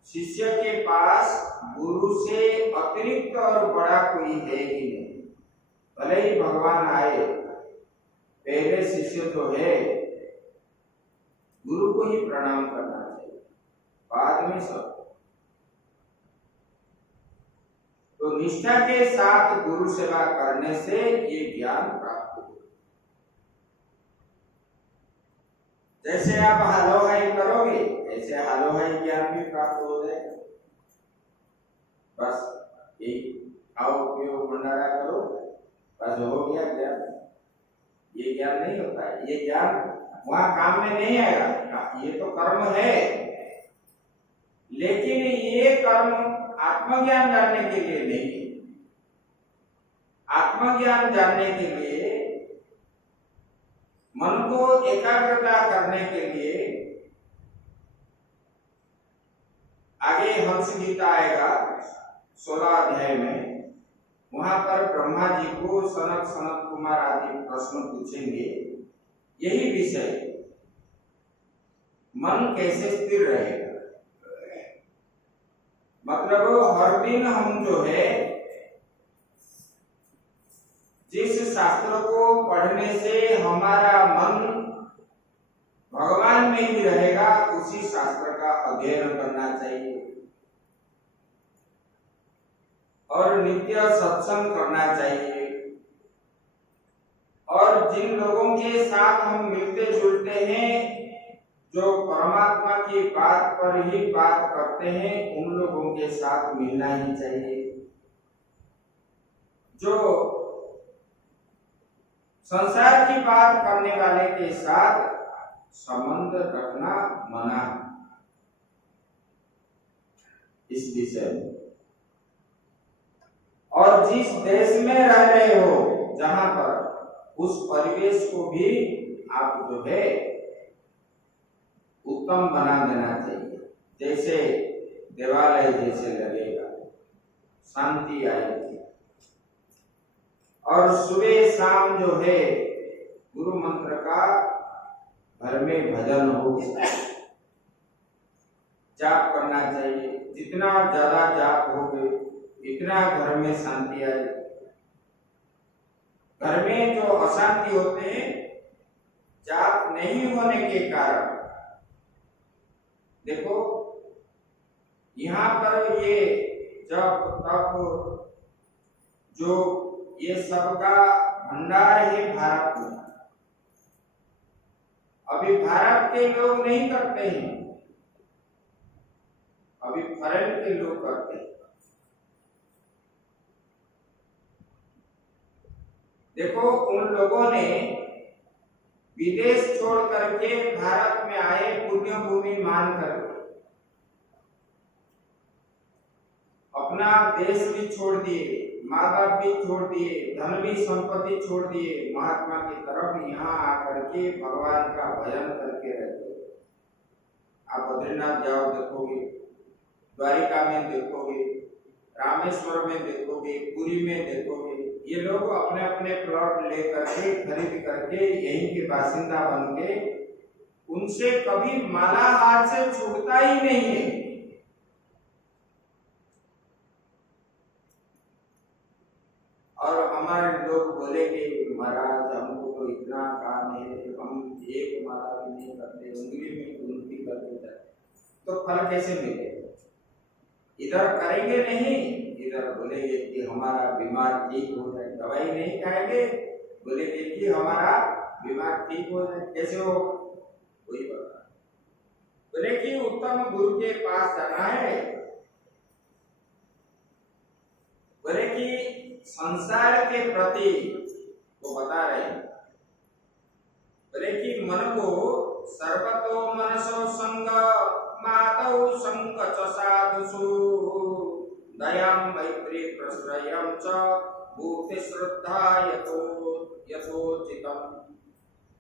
शिष्य के पास गुरु से अतिरिक्त और बड़ा कोई है ही नहीं। भले ही भगवान आए, पहले शिष्य जो है गुरु को ही प्रणाम करना चाहिए, बाद में सब। तो निष्ठा के साथ गुरु सेवा करने से ये ज्ञान प्राप्त हो। जैसे आप हालो हाई करोगे ऐसे हालो हाई ज्ञान भी प्राप्त हो जाएगा। बस एक आओ पियो भंडारा करो, बस हो गया ज्ञान। ये ज्ञान नहीं होता है, ये ज्ञान वहां काम में नहीं आएगा। ये तो कर्म है, लेकिन ये कर्म आत्मज्ञान जानने के लिए नहीं है। आत्मज्ञान जानने के लिए, मन को एकाग्रता करने के लिए आगे हंस गीता आएगा 16 अध्याय में। वहां पर ब्रह्मा जी को सनत सनत कुमार आदि प्रश्न पूछेंगे, यही विषय, मन कैसे स्थिर रहेगा। मतलब हर दिन हम जो है जिस शास्त्र को पढ़ने से हमारा मन भगवान में ही रहेगा, उसी शास्त्र का अध्ययन करना चाहिए और नित्य सत्संग करना चाहिए। और जिन लोगों के साथ हम मिलते जुलते हैं, जो परमात्मा की बात पर ही बात करते हैं, उन लोगों के साथ मिलना ही चाहिए। जो संसार की बात करने वाले के साथ संबंध रखना मना इस विषय में। और जिस देश में रह रहे हो, जहां पर, उस परिवेश को भी आप जो है उत्तम बना देना चाहिए। जैसे देवालय जैसे लगेगा, शांति आएगी। और सुबह शाम जो है गुरु मंत्र का घर में भजन हो, जाप करना चाहिए। जितना ज्यादा जाप होगे इतना घर में शांति आएगी। घर में जो अशांति होते हैं, जाप नहीं होने के कारण, देखो यहाँ पर ये जब तब जो ये सबका भंडार है भारत में, अभी भारत के लोग नहीं करते हैं, अभी फॉरेन के लोग करते हैं। देखो उन लोगों ने विदेश छोड़ करके भारत में आए, पुण्य भूमि मान कर अपना देश भी छोड़ दिए, माँ बाप भी छोड़ दिए, धन भी संपत्ति छोड़ दिए, महात्मा की तरफ यहाँ आकर के भगवान का भजन करके रहते। आप बद्रीनाथ जाओ देखोगे, द्वारिका में देखोगे, रामेश्वर में देखोगे, पुरी में देखोगे, ये लोग अपने अपने प्लॉट लेकर के खरीद करके यहीं के बासिंदा बन के, उनसे कभी माला हाथ से छूटता ही नहीं है। और हमारे लोग बोलेंगे महाराज हमको तो इतना काम है, हम एक माला भी नहीं करते, उंगली में उल्टी कर देते, तो फल कैसे मिलेगा? इधर करेंगे नहीं, इधर बोलेंगे कि हमारा बीमार ठीक हो जाए, दवाई नहीं खाएंगे, बोलेंगे कि हमारा बीमार ठीक हो जाए। कैसे हो? कोई बता। बोले कि उत्तम गुरु के पास जाना है, बोले कि संसार के प्रति वो बता रहे हैं, बोले कि मन को सर्वतो मनसो संग मातौ संग च साधुषु दयां मैत्री प्रश्रयं च भूति श्रद्धा यथोचितम।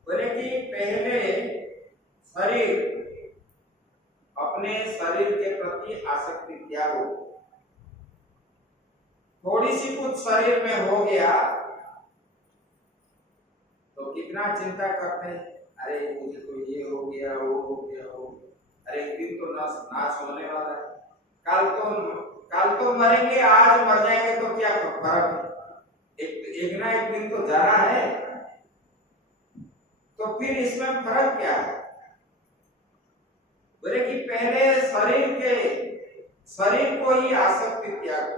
बोले कि पहले शरीर, अपने शरीर के प्रति आसक्ति त्यागो। थोड़ी सी कुछ शरीर में हो गया तो कितना चिंता करते हैं, अरे मुझे तो ये हो गया, वो हो गया, हो, अरे एक दिन तो नाश होने वाला है, कल तो मरेंगे, आज मर जाएंगे तो क्या फर्क है, एक ना एक दिन तो जाना है, तो फिर इसमें फर्क क्या है? बोले कि पहले शरीर को ही आसक्ति त्यागो,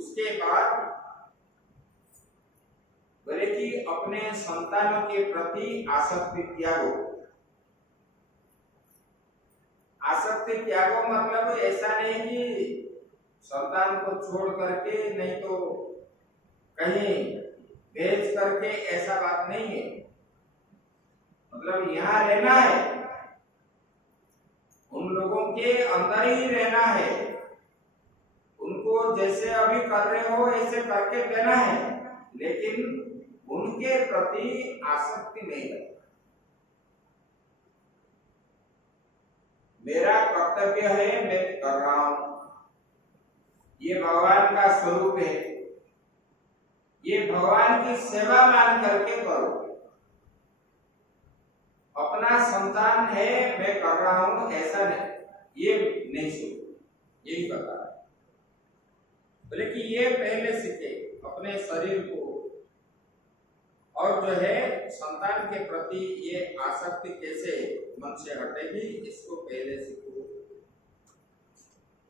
उसके बाद बोले कि अपने संतानों के प्रति आसक्ति त्यागो। आसक्ति त्यागो मतलब ऐसा नहीं कि संतान को छोड़ करके, नहीं तो कहीं भेज करके, ऐसा बात नहीं है। मतलब यहाँ रहना है, उन लोगों के अंदर ही रहना है, उनको जैसे अभी कर रहे हो ऐसे करके देना है, लेकिन उनके प्रति आसक्ति नहीं है। मेरा कर्तव्य है, मैं कर रहा हूं, ये भगवान का स्वरूप है, ये भगवान की सेवा मान करके करो। अपना संतान है, मैं कर रहा हूं, ऐसा नहीं, ये नहीं सोचो, यही बता रहा है। बोले कि ये पहले सीखे अपने शरीर को, और जो है संतान के प्रति ये आसक्ति कैसे मन से हटेगी, इसको पहले सीखो।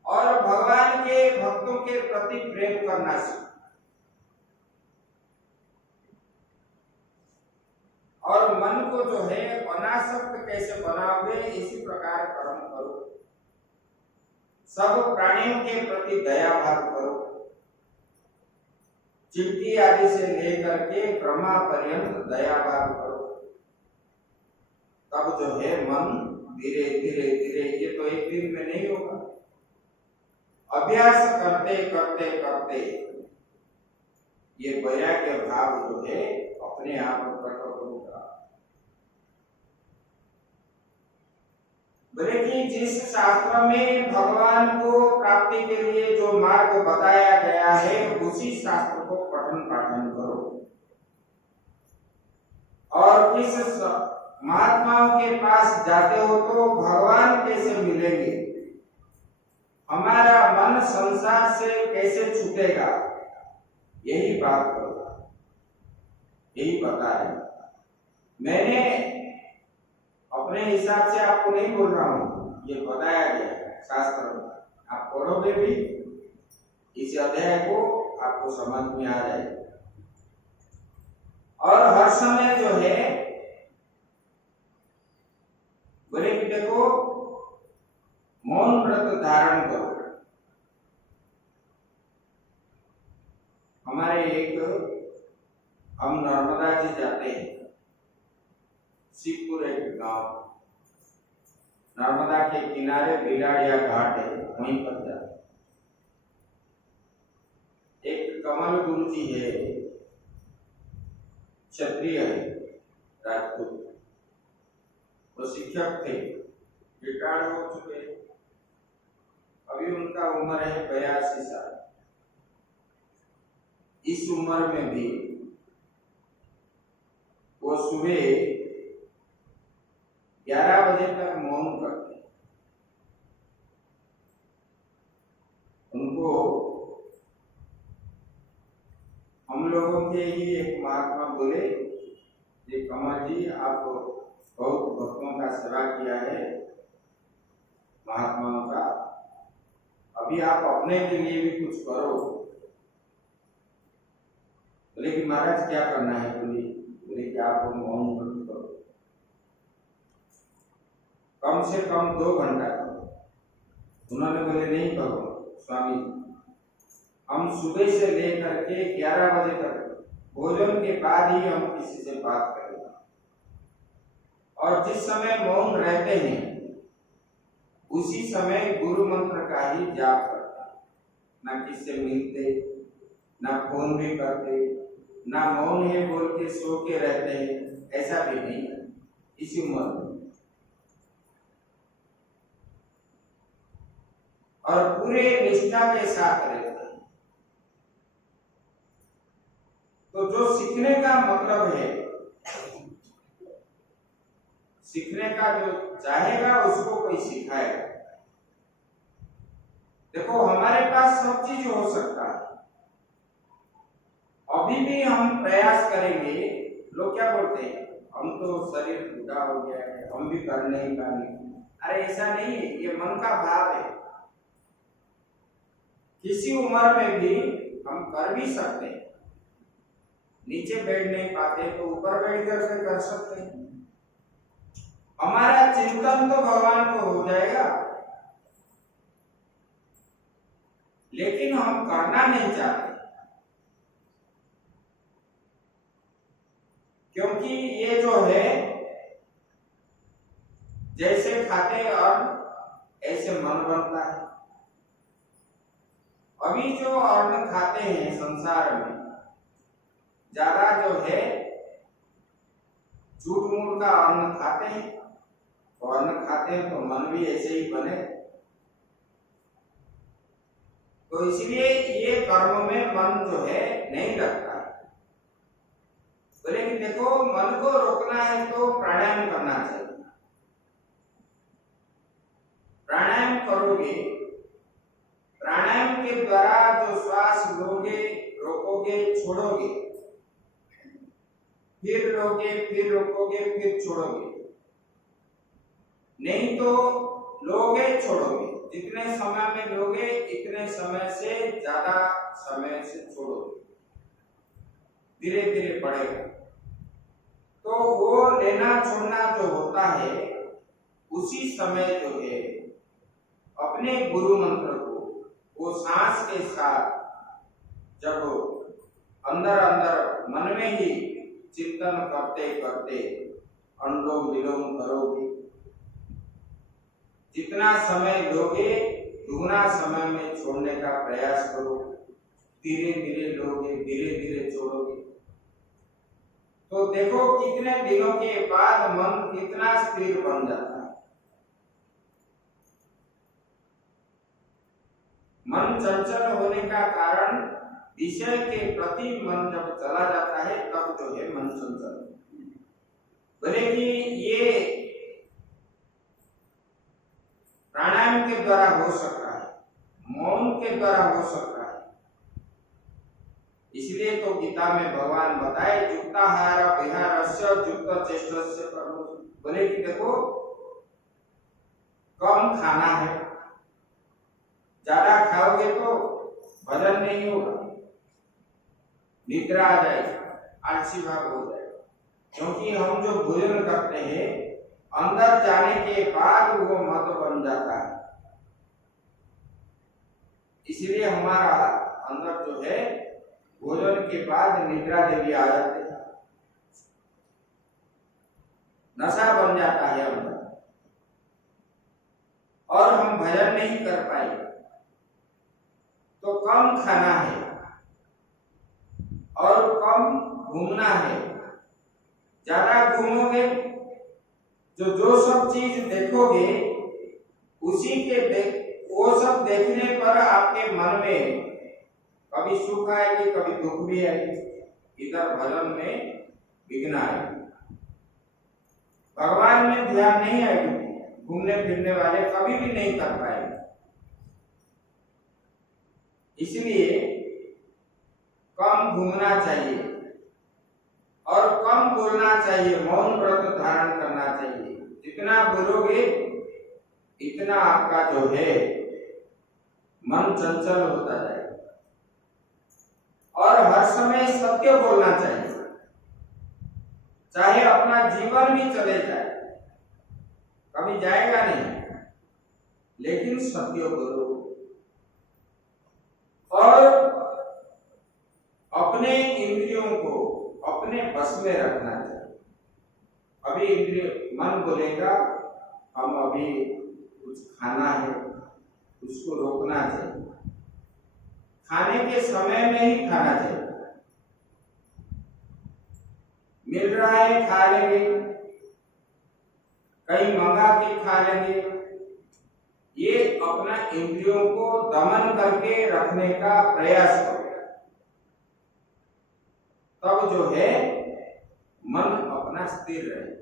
और भगवान के भक्तों के प्रति प्रेम करना सीखो, और मन को जो है अनासक्त कैसे बनाओगे, इसी प्रकार कर्म करो। सब प्राणियों के प्रति दया भाव करो, चींटी आदि से लेकर के ब्रह्मा पर्यंत दया भाव करो। तब जो है मन धीरे धीरे धीरे, ये तो एक दिन में नहीं होगा, अभ्यास करते करते करते ये वैराग्य भाव जो है अपने आप प्रकट होगा। बोले कि जिस शास्त्र में भगवान को प्राप्ति के लिए जो मार्ग बताया गया है, उसी शास्त्र को पठन पाठन करो। और किस महात्माओं के पास जाते हो तो भगवान कैसे मिलेंगे, हमारा मन संसार से कैसे छूटेगा, यही बात करो, यही बता रहे। मैंने अपने हिसाब से आपको नहीं बोल रहा हूं, ये बताया गया है शास्त्र में, आप पढ़ोगे भी इस अध्याय को, आपको समझ में आ जाएगा। और हर समय जो है बोले कि देखो मौन व्रत धारण करो। हमारे एक, हम नर्मदा जी जाते हैं, शिवपुर एक गांव, नर्मदा के किनारे बिलाड़िया घाट है, वहीं पर जाते। एक कमल गुरु जी है, क्षत्रिय है, राजपूत, वो शिक्षक थे, रिटायर्ड हो चुके, अभी उनका उम्र है 82 साल। इस उम्र में भी वो सुबह 11 बजे तक मौन करते। उनको हम लोगों के ही एक महात्मा बोले, ये कमल जी आप बहुत भक्तों का सेवा किया है, महात्माओं का, अभी आप अपने के लिए भी कुछ करो। बोले कि महाराज क्या करना है, बोले कि आप मौन व्रत करो, कम से कम 2 घंटा करो। उन्होंने बोले नहीं करो स्वामी, हम सुबह से लेकर के 11 बजे तक भोजन के बाद ही हम किसी से बात करेंगे, और जिस समय मौन रहते हैं उसी समय गुरु मंत्र का ही जाप करते, ना किससे मिलते, ना फोन भी करते, ना मौन है बोल के सो के रहते हैं, ऐसा भी नहीं है इसी उम्र में। और पूरे निष्ठा के साथ रहते हैं। तो जो सीखने का मतलब है, सीखने का जो चाहेगा उसको कोई सिखाएगा। देखो हमारे पास सब चीज हो सकता है, अभी भी हम प्रयास करेंगे, लोग क्या बोलते हैं, हम तो शरीर बूढ़ा हो गया है, हम भी कर नहीं पाएंगे। अरे ऐसा नहीं है, ये मन का भाव है। किसी उम्र में भी हम कर भी सकते हैं। नीचे बैठ नहीं पाते तो ऊपर बैठ करके कर सकते हैं। हमारा चिंतन तो भगवान को हो जाएगा, लेकिन हम करना नहीं चाहते, क्योंकि ये जो है जैसे खाते और ऐसे मन बनता है। अभी जो अन्न खाते हैं संसार में, ज्यादा जो है झूठ मूठ का अन्न खाते हैं, तो अन्न खाते हैं तो मन भी ऐसे ही बने। तो इसलिए ये कर्म में मन जो है नहीं लगता। तो लेकिन देखो, मन को रोकना है तो प्राणायाम करना चाहिए। प्राणायाम करोगे, प्राणायाम के द्वारा जो श्वास लोगे, रोकोगे, छोड़ोगे, फिर लोगे, फिर रोकोगे, फिर छोड़ोगे, नहीं तो लोगे, छोड़ोगे, जितने समय में लोगे इतने समय से ज्यादा समय से छोड़ोगे, धीरे धीरे बढ़ेगा। तो वो लेना छोड़ना जो होता है, उसी समय जो है अपने गुरु मंत्र को वो सांस के साथ जब अंदर अंदर मन में ही चिंतन करते करते अनुलोम विलोम करोगे, जितना समय लोगे दुगना समय में छोड़ने का प्रयास करो। धीरे धीरे लोगे, धीरे धीरे छोड़ोगे, तो देखो कितने दिनों के बाद मन कितना स्थिर बन जाता है। मन चंचल होने का कारण विषय के प्रति मन जब चला जाता है तब जो है मन चंचल। भले कि ये प्राणायाम के द्वारा हो सकता है, मौन के द्वारा हो सकता है। इसलिए तो गीता में भगवान बताए युक्ताहार विहारस्य युक्त चेष्टस्य कर्म। बोले कि देखो कम खाना है, ज्यादा खाओगे तो भजन नहीं होगा, निद्रा आ जाएगी, आलसी भाव हो जाएगा। क्योंकि हम जो भोजन करते हैं अंदर जाने के बाद वो मत बन जाता है। इसलिए हमारा अंदर जो है भोजन के बाद निद्रा देवी आ जाती है, नशा बन जाता है अंदर, और हम भजन नहीं कर पाए। तो कम खाना है और कम घूमना है। ज्यादा घूमोगे जो सब चीज देखोगे उसी के वो सब देखने पर आपके मन में कभी सुख आएगी, कभी दुख भी आएगी। इधर भजन में विघ्न आएगी, भगवान में ध्यान नहीं आएगी। घूमने फिरने वाले कभी भी नहीं कर पाएंगे। इसलिए कम घूमना चाहिए और कम बोलना चाहिए, मौन व्रत धारण करना चाहिए। जितना बोलोगे इतना आपका जो है मन चंचल होता जाएगा। और हर समय सत्य बोलना चाहिए, चाहे अपना जीवन भी चले जाए, कभी जाएगा नहीं, लेकिन सत्य बोलो। और अपने इंद्रियों को अपने बस में रखना चाहिए। अभी इंद्रिय मन बोलेगा हम अभी कुछ खाना है, उसको रोकना चाहिए। खाने के समय में ही खाना चाहिए। मिल रहा है खा लेंगे, कहीं मंगा के खा लेंगे, ये अपना इंद्रियों को दमन करके रखने का प्रयास करो। तब जो है मन अपना स्थिर रहे।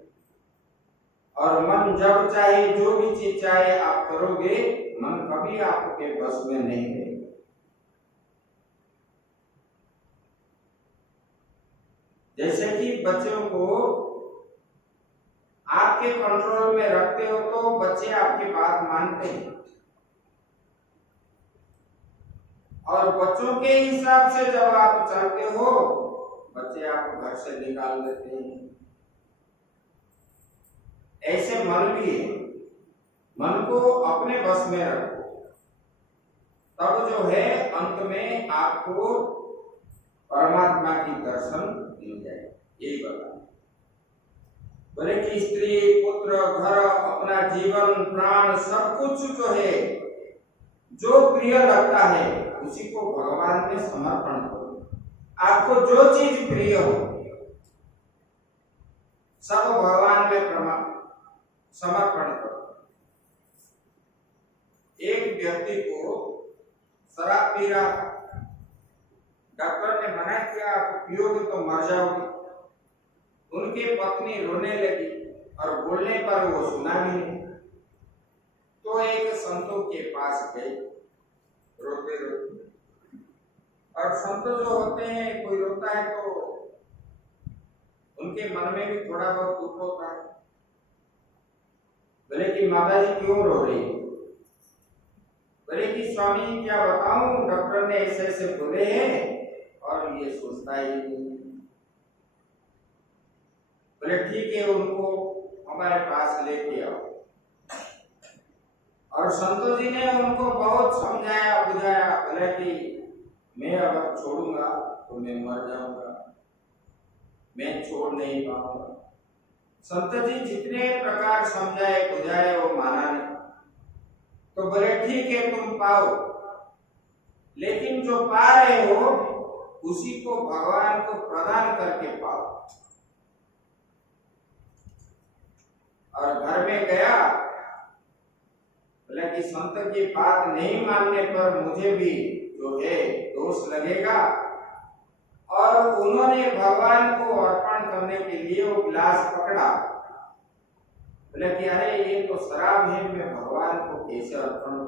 और मन जब चाहे जो भी चीज चाहे आप करोगे, मन कभी आपके बस में नहीं रहेगा। जैसे कि बच्चों को आपके कंट्रोल में रखते हो तो बच्चे आपकी बात मानते हैं। और बच्चों के हिसाब से जब आप चलते हो, बच्चे आपको घर से निकाल देते हैं। ऐसे मन भी है। मन को अपने बस में रखो, तब जो है अंत में आपको परमात्मा की दर्शन मिल जाए। यही बता बोले कि स्त्री, पुत्र, घर, अपना जीवन, प्राण, सब कुछ जो है, जो प्रिय लगता है उसी को भगवान में समर्पण करो। आपको जो चीज प्रिय हो सब भगवान में समर्पण करो। एक व्यक्ति को शराब पी रहा था, डॉक्टर ने मना किया आप पियोगे तो मर जाओगे। उनकी पत्नी रोने लगी और बोलने पर वो सुना भी नहीं। तो एक संतों के पास गए रोते रोते। और संत जो होते हैं, कोई रोता है तो उनके मन में भी थोड़ा बहुत दुख होता है। बोले कि माता जी क्यों रो रही? बोले कि स्वामी क्या बताऊं, डॉक्टर ने ऐसे ऐसे बोले हैं और ये सोचता ही नहीं। बोले ठीक है, उनको हमारे पास लेके आओ। और संतो जी ने उनको बहुत समझाया बुझाया। बोले कि मैं अगर छोड़ूंगा तो मैं मर जाऊंगा, मैं छोड़ नहीं पाऊंगा। संत जी जितने प्रकार समझाए बुझाए वो माना नहीं। तो बोले ठीक है तुम पाओ, लेकिन जो पा रहे हो उसी को भगवान को प्रदान करके पाओ। और घर में गया, बोले कि संत की बात नहीं मानने पर मुझे भी जो है दोष लगेगा। और उन्होंने भगवान को अर्पण करने के लिए वो गिलास पकड़ा। बोले कि अरे ये तो शराब है, मैं भगवान को कैसे अर्पण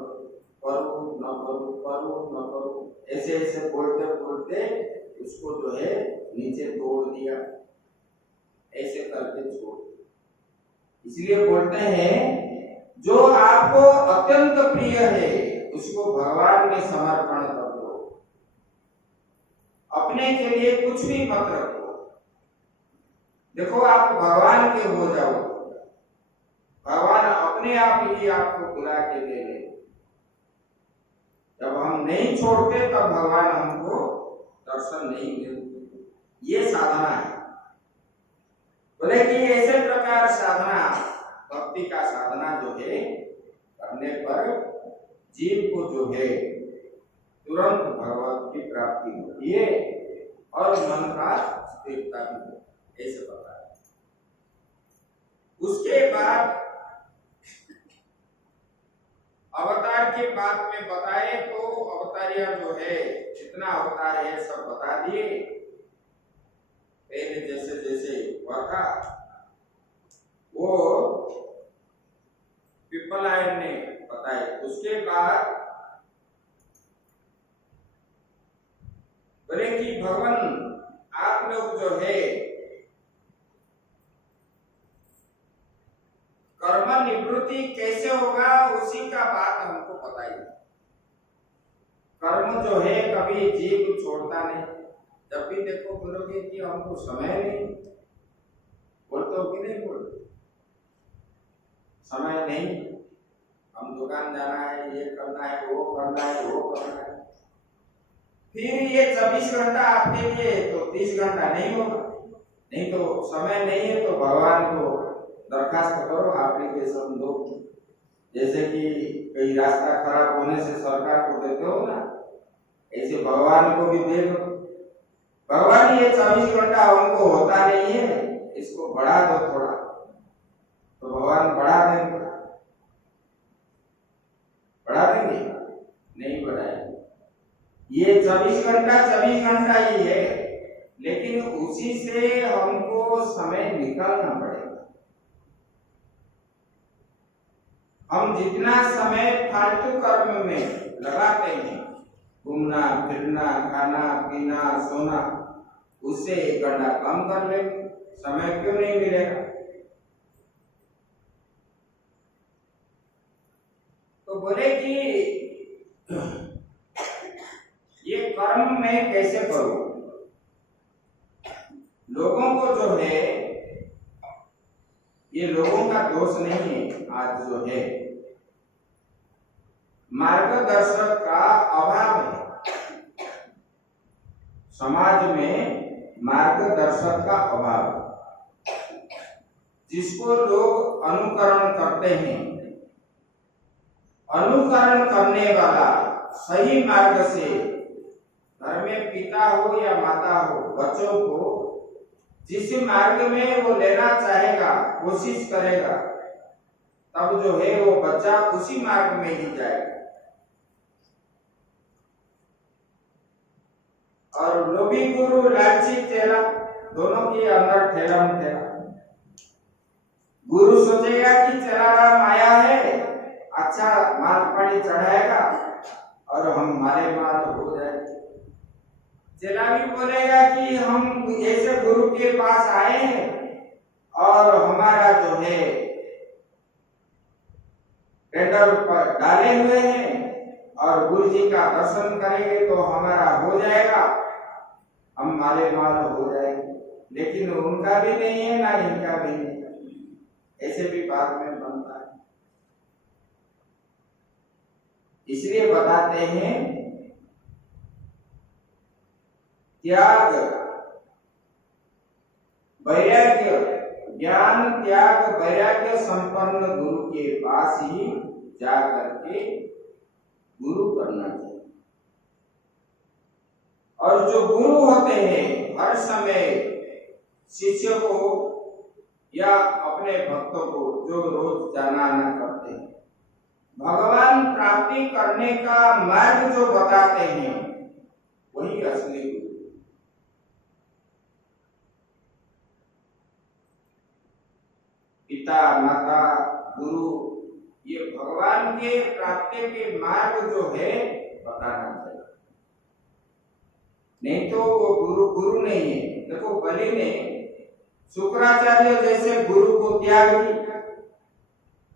करूं, न करूं, करूं न करूं। ऐसे ऐसे बोलते बोलते उसको जो है नीचे तोड़ दिया, ऐसे करके छोड़। इसलिए बोलते हैं जो आपको अत्यंत प्रिय है उसको भगवान में समर्पण कर दो। अपने के लिए कुछ भी मत रखो। देखो आप भगवान के हो जाओ, भगवान अपने आप ही आपको बुला के ले ले। जब हम नहीं छोड़ते तब भगवान हमको दर्शन नहीं मिलते। ये साधना है। बोले कि ऐसे प्रकार साधना, भक्ति का साधना जो है करने पर जीव को जो है तुरंत भगवत की प्राप्ति होती है और मन का स्थिरता भी होती है। ऐसे बताया। उसके बाद अवतार के बाद में बताए तो अवतारिया जो है जितना अवतार है सब बता दिए। पहले जैसे जैसे हुआ था वो पिपलायन ने बताए। उसके बाद बोले कि भगवान आप लोग जो है कर्म निवृत्ति कैसे होगा उसी का बात हमको बताइए। कर्म जो है कभी जीव छोड़ता नहीं। जब भी देखो बोलोगे कि हमको समय नहीं, बोलते हो कि नहीं बोलते? समय नहीं, हम दुकान जाना है, ये करना है, वो करना है, वो करना है। फिर ये 24 घंटा आपके लिए तो 30 घंटा नहीं होगा। नहीं तो समय नहीं है तो भगवान को दरखास्त करो, एप्लीकेशन दो। जैसे कि कई रास्ता खराब होने से सरकार को देते हो ना, ऐसे भगवान को भी दे दो। भगवान ये 24 घंटा हमको होता नहीं है, इसको बढ़ा दो थोड़ा, तो भगवान बढ़ा देंगे। बढ़ा देंगे? नहीं बढ़ाएंगे। ये 24 घंटा ही है, लेकिन उसी से हमको समय निकालना पड़ेगा। हम जितना समय फालतू कर्म में लगाते हैं, घूमना फिरना, खाना पीना, सोना, उससे 1 घंटा कम कर लेंगे। समय क्यों नहीं मिलेगा? तो बोले कि ये कर्म मैं कैसे करूं? लोगों को जो है, ये लोगों का दोष नहीं है, आज जो है मार्गदर्शक का अभाव है। समाज में मार्गदर्शक का अभाव, जिसको लोग अनुकरण करते हैं, अनुकरण करने वाला सही मार्ग से, घर में पिता हो या माता हो, बच्चों को जिस मार्ग में वो लेना चाहेगा, कोशिश करेगा, तब जो है वो बच्चा उसी मार्ग में ही जाएगा। और लोभी गुरु, लालची चेला, दोनों के अंदर ठेलम ठेला। गुरु सोचेगा कि चला रहा माया है, अच्छा माल पानी चढ़ाएगा और हम माले माल हो जाएंगे। चेला भी बोलेगा कि हम ऐसे गुरु के पास आए हैं और हमारा जो है टेंडर पर डाले हुए हैं और गुरु जी का दर्शन करेंगे तो हमारा हो जाएगा, हम माले माल हो जाएंगे। लेकिन उनका भी नहीं है ना इनका भी नहीं, ऐसे भी बाद में बनता है। इसलिए बताते हैं त्याग, वैराग्य, ज्ञान त्याग वैराग्य संपन्न गुरु के पास ही जा करके गुरु करना चाहिए। और जो गुरु होते हैं हर समय शिष्य को या अपने भक्तों को जो रोज जाना आना करते हैं, भगवान प्राप्ति करने का मार्ग जो बताते हैं, वही असली गुरु। पिता माता गुरु, ये भगवान के प्राप्ति के मार्ग जो है बताना चाहिए, नहीं तो वो गुरु नहीं है। देखो बलि ने शुक्राचार्य जैसे गुरु को त्याग दिया।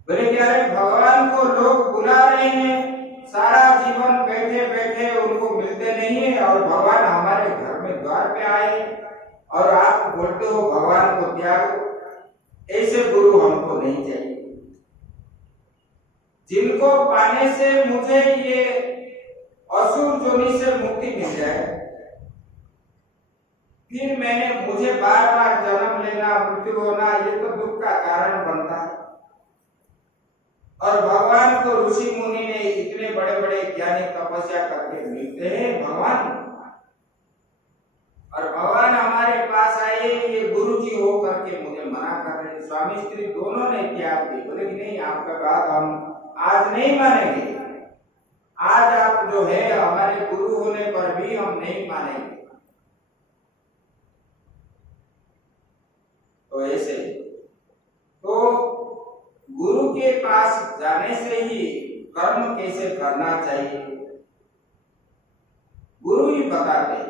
बोले क्या है, भगवान को लोग बुला रहे हैं, सारा जीवन बैठे बैठे उनको मिलते नहीं है और भगवान हमारे घर में द्वार पे आए और आप बोलते हो भगवान को त्याग। ऐसे गुरु हमको नहीं चाहिए, जिनको पाने से मुझे ये असुर जोनि से मुक्ति मिल जाए, फिर मुझे बार बार जन्म लेना, मृत्यु होना, ये तो दुख का कारण बनता है। और भगवान को ऋषि मुनि ने इतने बड़े बड़े ज्ञानी तपस्या करके मिलते हैं भगवान, और भगवान हमारे पास आए, ये गुरु जी हो करके मुझे मना कर रहे हैं। स्वामी स्त्री दोनों ने त्याग दी, बोले कि नहीं, आपका बात हम आज नहीं मानेंगे, आज आप जो है हमारे गुरु होने पर भी हम नहीं मानेंगे। तो ऐसे तो गुरु के पास जाने से ही कर्म कैसे करना चाहिए गुरु ही बताते,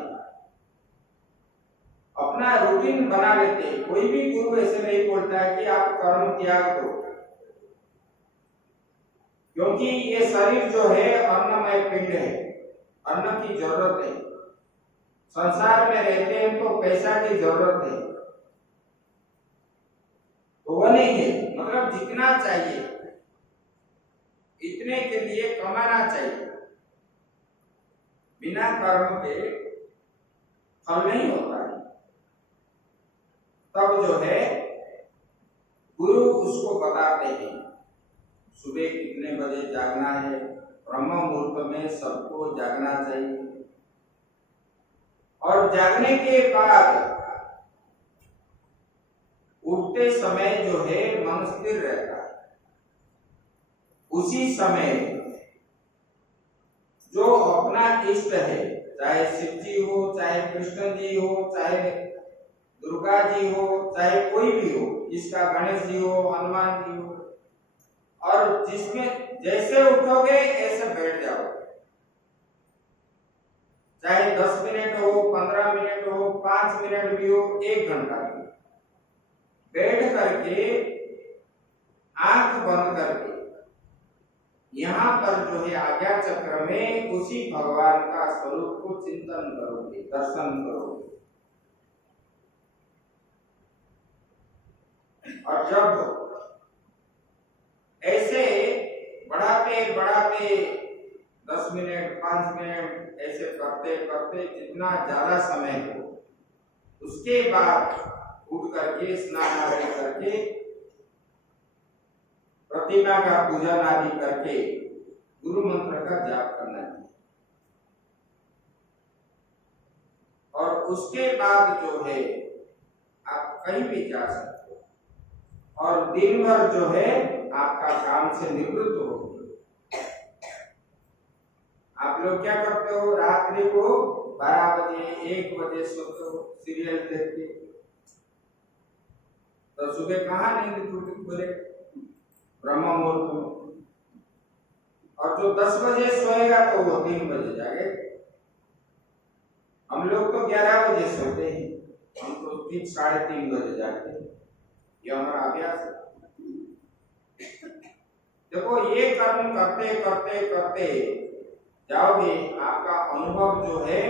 अपना रूटीन बना लेते। कोई भी गुरु ऐसे नहीं बोलता है कि आप कर्म त्याग दो, क्योंकि ये शरीर जो है अन्नमय पिंड है, अन्न की जरूरत है। संसार में रहते हैं तो पैसा की जरूरत है, तो वो नहीं है। मतलब जितना चाहिए इतने के लिए कमाना चाहिए, बिना कर्म के फल नहीं होता है। तब जो है गुरु उसको बताते हैं सुबह कितने बजे जागना है, ब्रह्म मुहूर्त में सबको जागना चाहिए, और जागने के बाद उठते समय जो है मन स्थिर रहता है। उसी समय जो अपना इष्ट है, चाहे शिव जी हो, चाहे कृष्ण जी हो, चाहे दुर्गा जी हो, चाहे कोई भी हो, जिसका गणेश जी हो, हनुमान जी हो, और जिसमें जैसे उठोगे ऐसे बैठ जाओ, चाहे 10 मिनट हो, 15 मिनट हो, 5 मिनट भी हो, 1 घंटा भी, बैठ करके आंख बंद करके यहाँ पर जो है आज्ञा चक्र में उसी भगवान का स्वरूप को चिंतन करोगे, दर्शन करोगे। और जब ऐसे बढ़ाते बढ़ाते 10 मिनट 5 मिनट ऐसे करते करते जितना ज्यादा समय हो, उसके बाद उठ करके स्नान आदि करके प्रतिमा का पूजन आदि करके गुरु मंत्र का जाप करना चाहिए। और उसके बाद जो है आप कहीं भी जा सकते हो और दिन भर जो है आपका काम से निवृत्त हो। आप लोग क्या करते हो, रात्रि को 12 बजे 1 बजे सोते हो सीरियल देख के, तो सुबह कहाँ नींद टूटी बोले ब्रह्म मुहूर्त में। और जो 10 बजे सोएगा तो वो 3 बजे जागे। हम लोग तो 11 बजे सोते हैं, हम तो 3 साढ़े 3 बजे जागते हैं। ये हमारा अभ्यास है। देखो ये कर्म करते करते करते जाओगे, आपका अनुभव जो है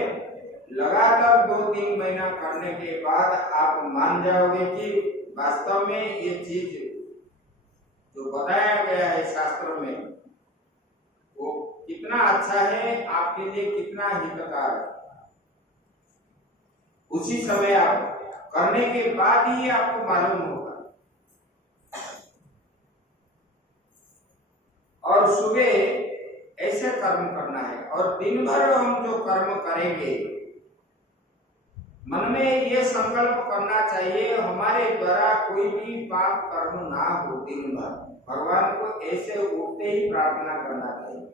लगातार 2-3 महीना करने के बाद आप मान जाओगे कि वास्तव में ये चीज जो बताया गया है शास्त्र में वो कितना अच्छा है, आपके लिए कितना हितकार है। उसी समय आप करने के बाद ही आपको मालूम होगा। और सुबह ऐसे कर्म करना है और दिन भर हम जो कर्म करेंगे, मन में ये संकल्प करना चाहिए हमारे द्वारा कोई भी पाप कर्म ना हो। दिन भर भगवान को ऐसे उठते ही प्रार्थना करना चाहिए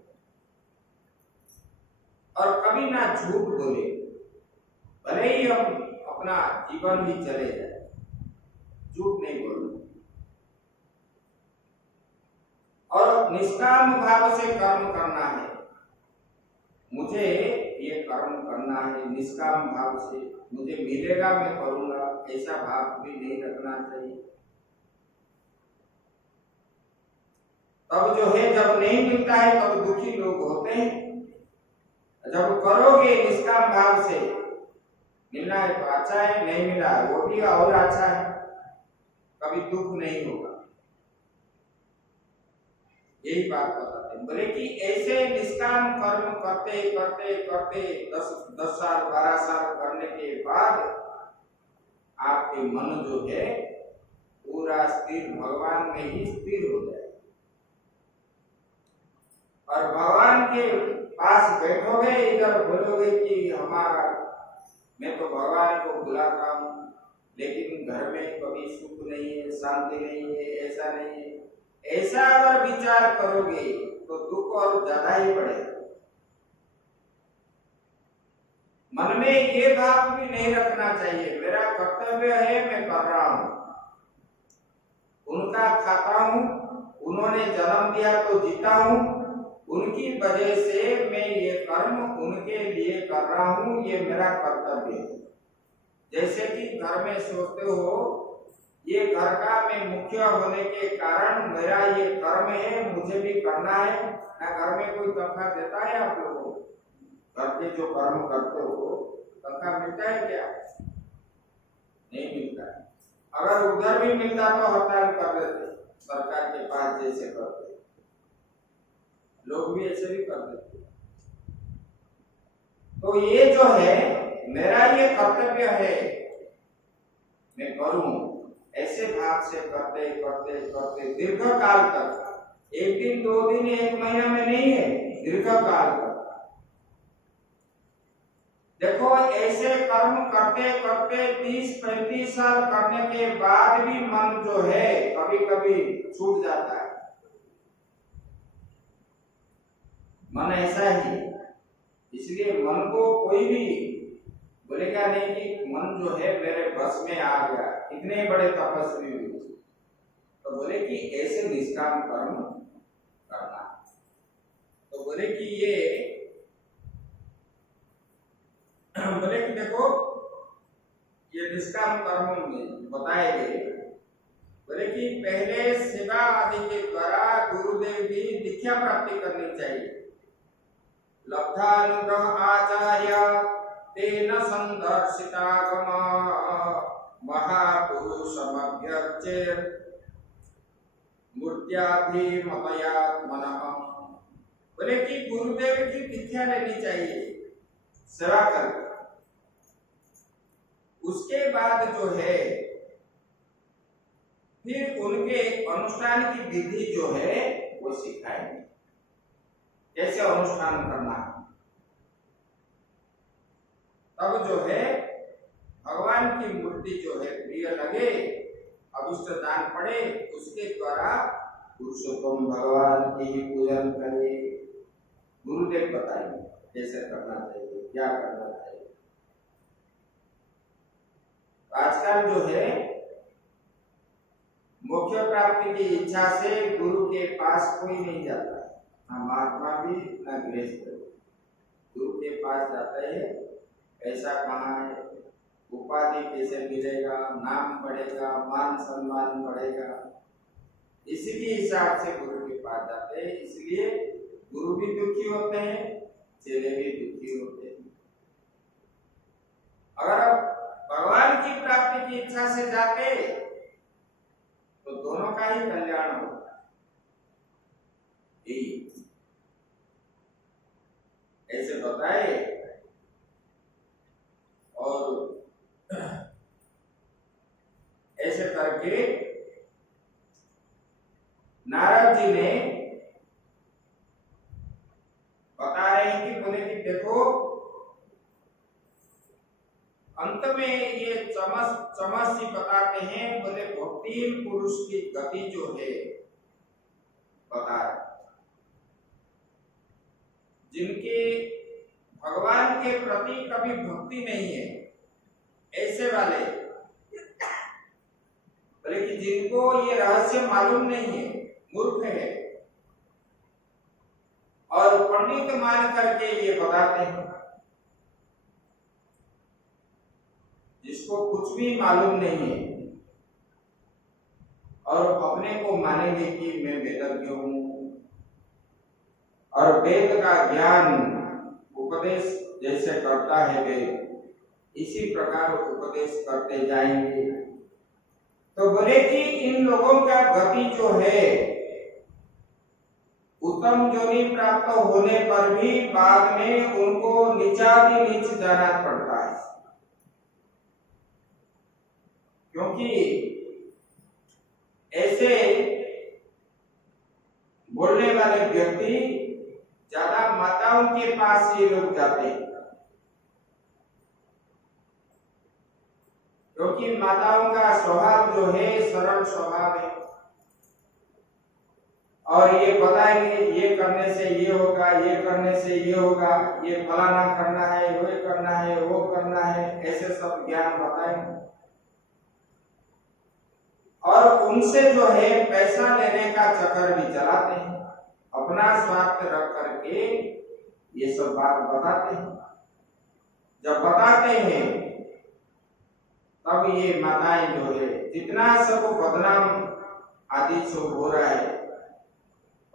और कभी ना झूठ बोले, भले ही हम अपना जीवन भी चले जाए, झूठ नहीं बोलना। और निष्काम भाव से कर्म करना है, मुझे ये कर्म करना है निष्काम भाव से, मुझे मिलेगा मैं करूंगा, ऐसा भाव भी नहीं रखना चाहिए। तब जो है जब नहीं मिलता है तब दुखी लोग होते हैं। जब करोगे निष्काम भाव से, मिलना है तो अच्छा है, नहीं मिला वो भी और अच्छा है, कभी दुख नहीं होगा। यही बात बताते हैं, बोले कि ऐसे निष्काम कर्म करते करते करते 10 साल 12 साल करने के बाद आपके मन जो है पूरा स्थिर भगवान में ही स्थिर हो जाए। और भगवान के पास बैठोगे, इधर बोलोगे कि हमारा, मैं तो भगवान को बुलाता हूँ लेकिन घर में कभी सुख नहीं है, शांति नहीं है, ऐसा नहीं है, ऐसा अगर विचार करोगे तो दुख और ज्यादा ही बढ़ेगा। मन में ये भाव भी नहीं रखना चाहिए मेरा कर्तव्य है, मैं कर रहा हूं, उनका खाता हूं, उन्होंने जन्म दिया तो जीता हूं, उनकी वजह से मैं ये कर्म उनके लिए कर रहा हूं, ये मेरा कर्तव्य है। जैसे कि घर में सोचते हो ये घर का मैं मुखिया होने के कारण मेरा ये कर्म है, मुझे भी करना है ना। घर में कोई तनख्वाह देता है आप लोगों को? घर के जो कर्म करते हो तनख्वाह मिलता है क्या? नहीं मिलता है। अगर उधर भी मिलता तो हड़ताल कर देते, सरकार के पास जैसे करते लोग भी ऐसे भी कर देते। तो ये जो है मेरा ये कर्तव्य है, मैं करूं, ऐसे भाव से करते करते करते दीर्घ काल तक, 1 दिन 2 दिन 1 महीना में नहीं है, दीर्घ काल तक। देखो ऐसे कर्म करते करते 30-35 साल करने के बाद भी मन जो है कभी कभी छूट जाता है। मन ऐसा ही, इसलिए मन को कोई भी बोलेगा नहीं कि मन जो है मेरे बस में आ गया, इतने बड़े तपस्वी हुए, तो बोले कि ऐसे निष्काम कर्म करना। तो बोले कि ये बोले कि देखो ये निष्काम कर्म में बताए गए, बोले कि पहले सेवा आदि के द्वारा गुरुदेव की दीक्षा प्राप्ति करनी चाहिए। लब्धानुग्रह आचार्य तेन संदर्शितागम महापुरुषमभ्यर्च्य मूर्त्याभिमतयात्मनः। बोले कि गुरुदेव की दीक्षा लेनी चाहिए सेवा करके, उसके बाद जो है फिर उनके अनुष्ठान की विधि जो है वो सिखाएंगे, कैसे अनुष्ठान करना है। तब जो है भगवान की मूर्ति जो है प्रिय लगे, अभिष्ट दान पड़े, उसके द्वारा पुरुषोत्तम भगवान की ही पूजन करें। गुरुदेव बताएंगे कैसे करना चाहिए, क्या करना चाहिए। आजकल जो है मोक्ष प्राप्ति की इच्छा से गुरु के पास कोई नहीं जाता, ना महात्मा भी ना गृहस्थ। गुरु के पास जाता है, पैसा कहाँ है, उपाधि कैसे मिलेगा, नाम बढ़ेगा, मान सम्मान बढ़ेगा, इसी के हिसाब से गुरु के पास जाते हैं। इसलिए गुरु भी दुखी होते हैं, चेले भी दुखी होते हैं। अगर आप भगवान की प्राप्ति की इच्छा से जाते तो दोनों का ही कल्याण होता है। ऐसे बताए और ऐसे करके नारद जी ने बता रहे हैं कि बोले कि देखो अंत में ये चमस बताते हैं, बोले भक्तिहीन पुरुष की गति जो है बता रहे, जिनके भगवान के प्रति कभी भक्ति नहीं है, ऐसे वाले, बोले कि जिनको ये रहस्य मालूम नहीं है, मूर्ख है, और पंडित मान करके ये बताते हैं, जिसको कुछ भी मालूम नहीं है और अपने को मानेंगे कि मैं वेदज्ञ हूं और वेद का ज्ञान उपदेश जैसे करता है वेद, इसी प्रकार उपदेश करते जाएंगे। तो बोले कि इन लोगों का गति जो है उत्तम योनि प्राप्त होने पर भी बाद में उनको नीचाति नीच जाना पड़ता है, क्योंकि ऐसे बोलने वाले व्यक्ति ज्यादा माताओं के पास ये लोग जाते हैं, क्योंकि माताओं का स्वभाव जो है सरल स्वभाव है, और ये बताएंगे ये करने से ये होगा, ये करने से ये होगा, ये फलाना करना है, वो करना है, वो करना है, ऐसे सब ज्ञान बताएंगे। और उनसे जो है पैसा लेने का चक्कर भी चलाते हैं, अपना स्वार्थ रख करके ये सब बात बताते हैं। जब बताते हैं तब ये माताएं जो है जितना सब बदनाम आदि सब हो रहा है,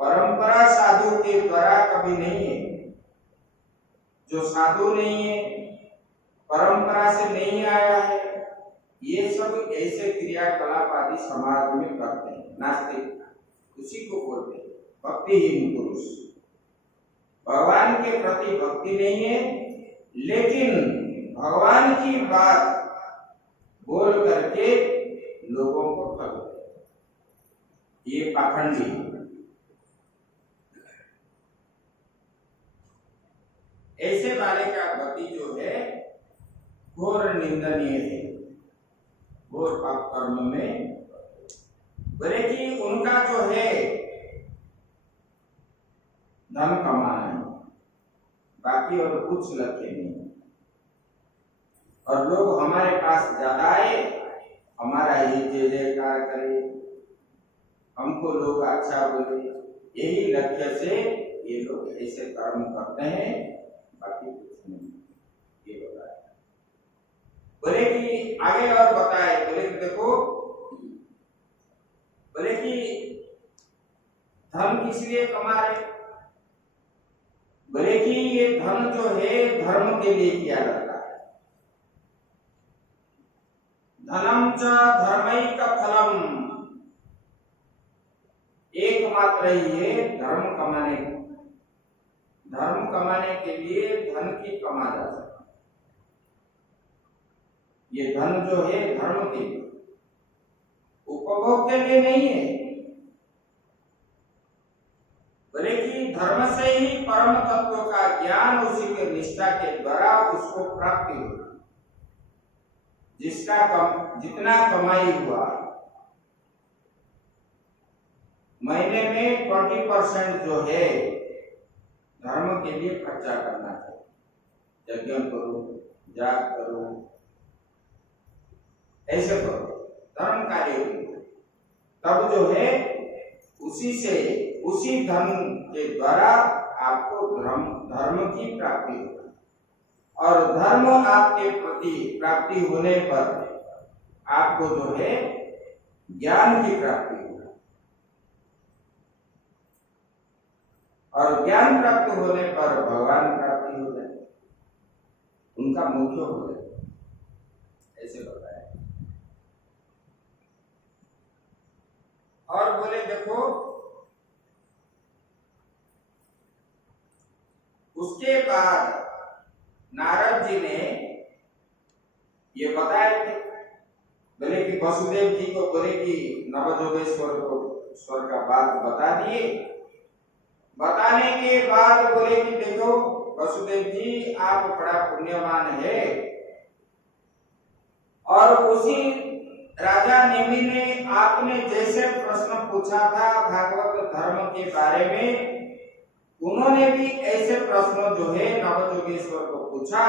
परंपरा साधु के द्वारा कभी नहीं है। जो साधु नहीं है, परंपरा से नहीं आया है, ये सब ऐसे क्रियाकलाप आदि समाज में करते हैं, नास्तिक, उसी को बोलते हैं भक्तिहीन पुरुष। भगवान के प्रति भक्ति नहीं है, लेकिन भगवान की बात बोल करके लोगों को ठगते, ये पाखंडी। ऐसे वाले का गति जो है घोर निंदनीय है, घोर पाप कर्म में। बोले कि उनका जो है धन कमाना है, बाकी और कुछ लक्ष्य नहीं। और लोग हमारे पास ज्यादा आए, हमारा ही जय जयकार करे, हमको लोग अच्छा बोले, यही लक्ष्य से ये लोग ऐसे कर्म करते हैं, बाकी कुछ नहीं। ये बताया। बोले कि आगे और बताए, बोले कि देखो बोले कि धन किस लिए कमा रहे? बोले कि ये धन जो है धर्म के लिए किया जाता है। धनम च धर्मैक फलम, एकमात्र ये धर्म कमाने के लिए धन की कमा जा सकता है। ये धन जो है धर्म के लिए, उपभोग के लिए नहीं है। बोले कि धर्म से ही परम तत्व का ज्ञान उसी के निष्ठा के द्वारा उसको प्राप्ति हो। जितना कमाई हुआ, महीने में 20% जो है धर्म के लिए खर्चा करना चाहिए। यज्ञ करो, जाग करो, ऐसे करो, धर्म कार्य करो, तब जो है उसी धन के द्वारा आपको धर्म की प्राप्ति होगी। और धर्म आपके प्रति प्राप्ति होने पर आपको जो है ज्ञान की प्राप्ति होगी। और ज्ञान प्राप्त होने पर भगवान प्राप्ति हो जाए, उनका मुख्य हो जाए, ऐसे बताया। और बोले देखो, उसके बाद नारद जी ने ये बताया थे, बोले कि वसुदेव जी को बोले कि नवजोगेश्वर को स्वर का बात बता दिए। बताने के बाद बोले कि देखो वसुदेव जी, आप बड़ा पुण्यवान है। और उसी राजा निमि ने आपने जैसे प्रश्न पूछा था भागवत धर्म के बारे में, उन्होंने भी ऐसे प्रश्न जो है नवजोगेश्वर को पूछा।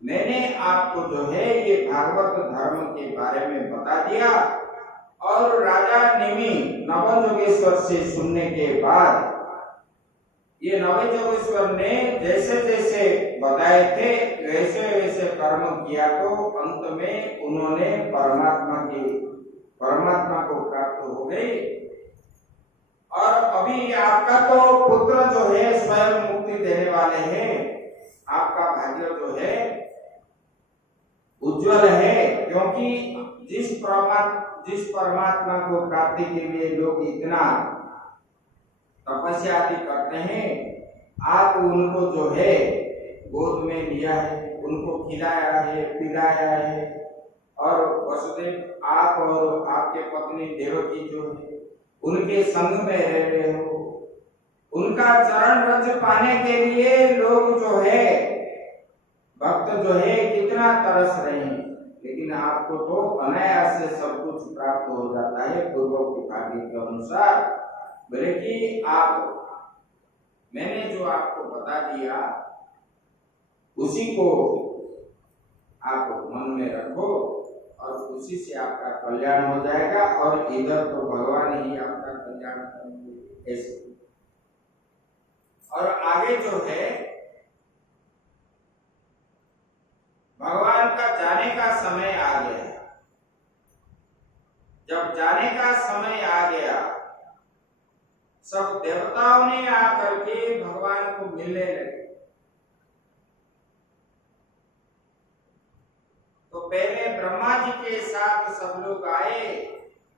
मैंने आपको जो है ये भागवत धर्म के बारे में बता दिया। और राजा निमि नवजोगेश्वर से सुनने के बाद ये नवजोगेश्वर ने जैसे जैसे बताए थे वैसे वैसे कर्म किया, तो अंत में उन्होंने परमात्मा को प्राप्त हो गई। और अभी आपका तो पुत्र जो है स्वयं मुक्ति देने वाले हैं। आपका भाग्य जो है उज्जवल है, क्योंकि जिस परमात्मा को प्राप्ति के लिए लोग इतना तपस्या भी करते हैं, आप उनको जो है गोद में लिया है, उनको खिलाया है, पिलाया है। और वसुदेव, आप और आपके पत्नी देवकी जो है उनके संग में रह रहे हो। उनका चरण रज पाने के लिए लोग जो है, भक्त जो है कितना तरस रहे हैं, लेकिन आपको तो अनायास से सब कुछ प्राप्त हो जाता है पूर्व की भाग्य के अनुसार। बोले कि मैंने जो आपको बता दिया उसी को आप मन में रखो और उसी से आपका कल्याण हो जाएगा। और इधर तो भगवान ही आपका कल्याण करेंगे ऐसे। और आगे जो है भगवान का जाने का समय आ गया। जब जाने का समय आ गया, सब देवताओं ने आकर के भगवान को मिलने लगे। तो पहले ब्रह्मा जी के साथ सब लोग आए,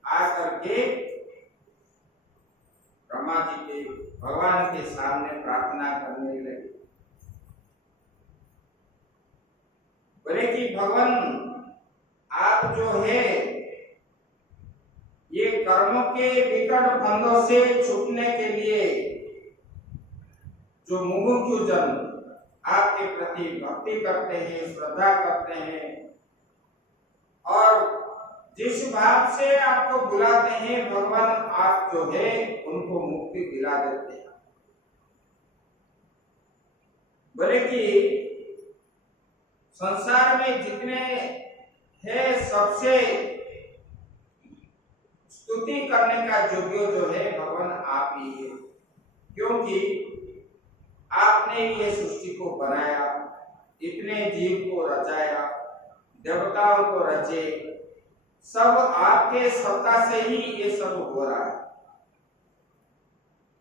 आकर के ब्रह्मा जी के भगवान के सामने प्रार्थना करने लगे। बोले कि भगवान, आप जो है ये कर्मों के विकट बंधों से छूटने के लिए जो मुमुक्षु जन आपके प्रति भक्ति करते हैं, श्रद्धा करते हैं, और जिस भाव से आपको बुलाते हैं भगवान, आप जो है उनको मुक्ति दिला देते हैं। बोले कि संसार में जितने हैं सबसे स्तुति करने का योग्य जो है भगवान आप ही है, क्योंकि आपने ये सृष्टि को बनाया, इतने जीव को रचाया, देवताओं को रचे, सब आपके सत्ता से ही ये सब हो रहा है।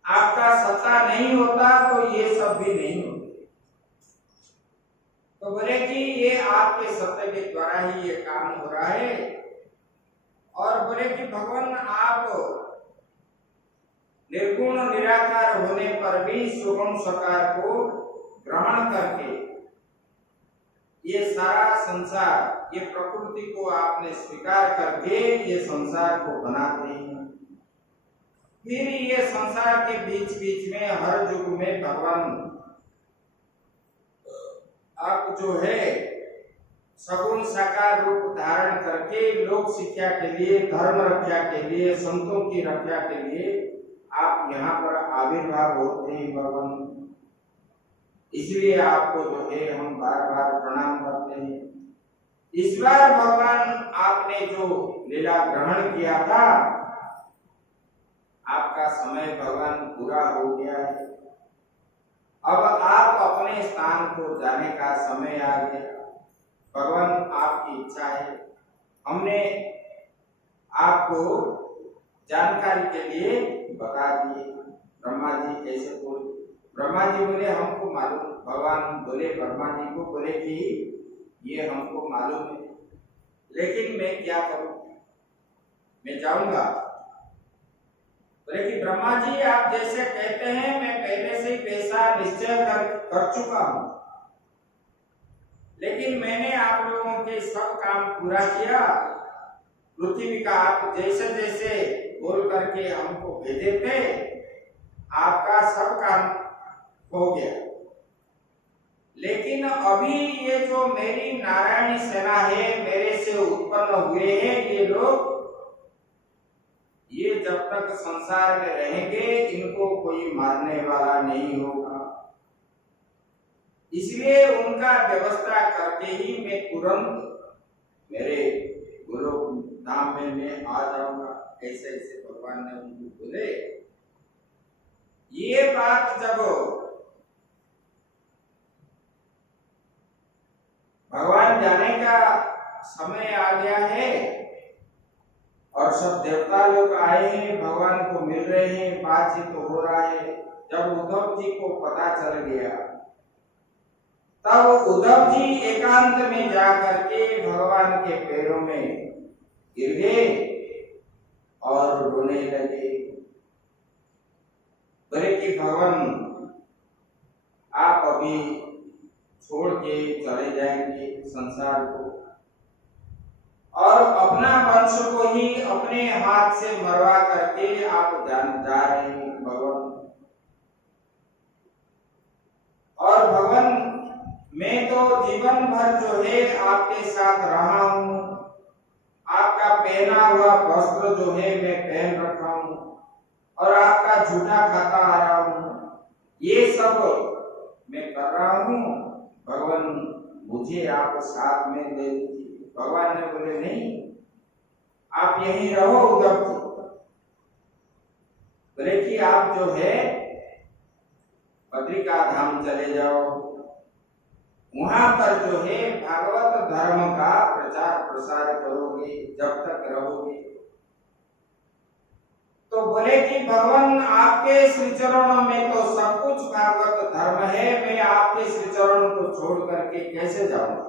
आपका सत्ता नहीं होता तो ये सब भी नहीं होते। तो बोले कि ये आपके सत्ता के द्वारा ही ये काम हो रहा है। और बोले कि भगवान आप निर्गुण निराकार होने पर भी सुगम साकार को ग्रहण करके ये सारा संसार, ये प्रकृति को आपने स्वीकार करके ये संसार को बनाते हैं। फिर ये संसार के बीच बीच में हर युग में भगवान आप जो है सगुण साकार रूप धारण करके लोक शिक्षा के लिए, धर्म रक्षा के लिए, संतों की रक्षा के लिए आप यहाँ पर आविर्भाव होते हैं भगवान। इसलिए आपको जो है हम बार बार प्रणाम करते हैं। इस बार भगवान आपने जो लीला ग्रहण किया था, आपका समय भगवान पूरा हो गया है। अब आप अपने स्थान को जाने का समय आ गया। भगवान आपकी इच्छा है। हमने आपको जानकारी के लिए बता दिए। ब्रह्मा जी कैसे बोले? ब्रह्मा जी बोले हमको मालूम। भगवान बोले ब्रह्मा जी को, बोले कि ये हमको मालूम है, लेकिन मैं क्या करूं? मैं जाऊंगा। बोले कि ब्रह्मा जी आप जैसे कहते हैं मैं पहले से ही पैसा निश्चय कर चुका हूं, लेकिन मैंने आप लोगों के सब काम पूरा किया। पृथ्वी का आप जैसे जैसे बोल करके हमको भेजे थे, आपका सब काम हो गया। लेकिन अभी ये जो मेरी नारायणी सेना है, मेरे से उत्पन्न हुए हैं ये लोग, ये जब तक संसार में रहेंगे इनको कोई मारने वाला नहीं होगा। इसलिए उनका व्यवस्था करके ही मैं तुरंत मेरे गुरु धाम में मैं आ जाऊंगा। ऐसे ऐसे भगवान ने उनको बोले। ये बात जब भगवान जाने का समय आ गया है और सब देवता लोग आए हैं, भगवान को मिल रहे हैं, बातचीत तो हो रहा है। जब उद्धव जी को पता चल गया, तब उद्धव जी एकांत में जाकर के भगवान के पैरों में गिर गए और रोने लगे। बोले कि भगवान आप अभी छोड़ के चले जाएंगे संसार को और अपना वंश को ही अपने हाथ से मरवा करके आप जा रहे हैं भगवान। और भगवान मैं तो जीवन भर जो है आपके साथ रहा हूँ, आपका पहना हुआ वस्त्र जो है मैं पहन रखा हूँ और आपका झूठा खाता आ रहा हूँ, ये सब मैं कर रहा हूँ। भगवान मुझे आप साथ में ले लीजिए। भगवान ने बोले नहीं, आप यहीं रहो उद्धव जी। बोले कि आप जो है बद्रिका धाम चले जाओ, वहां पर जो है भागवत धर्म का प्रचार प्रसार करोगे जब तक रहोगे। तो बोले कि भगवान आपके श्री चरणों में तो सब कुछ भागवत धर्म है, मैं आपके श्री चरणों को छोड़ करके कैसे जाऊंगा?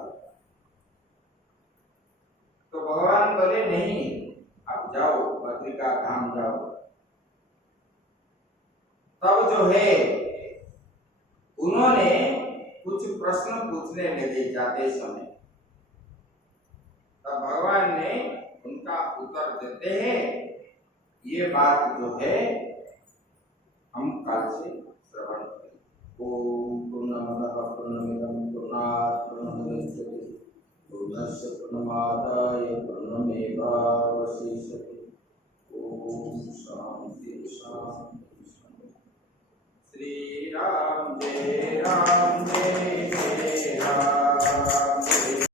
तो भगवान बोले नहीं, आप जाओ बद्रिका धाम जाओ। तब जो है उन्होंने कुछ प्रश्न पूछने लगे जाते समय। तब भगवान ने उनका उत्तर देते हैं। ये बात जो है हम कल से श्रवण करें। ओम पूर्णमदः पूर्णमिदं पूर्णात् पूर्णमुदच्यते पूर्णस्य पूर्णमादाय पूर्णमेवावशिष्यते। ओम शांति शांति। श्री राम जय राम।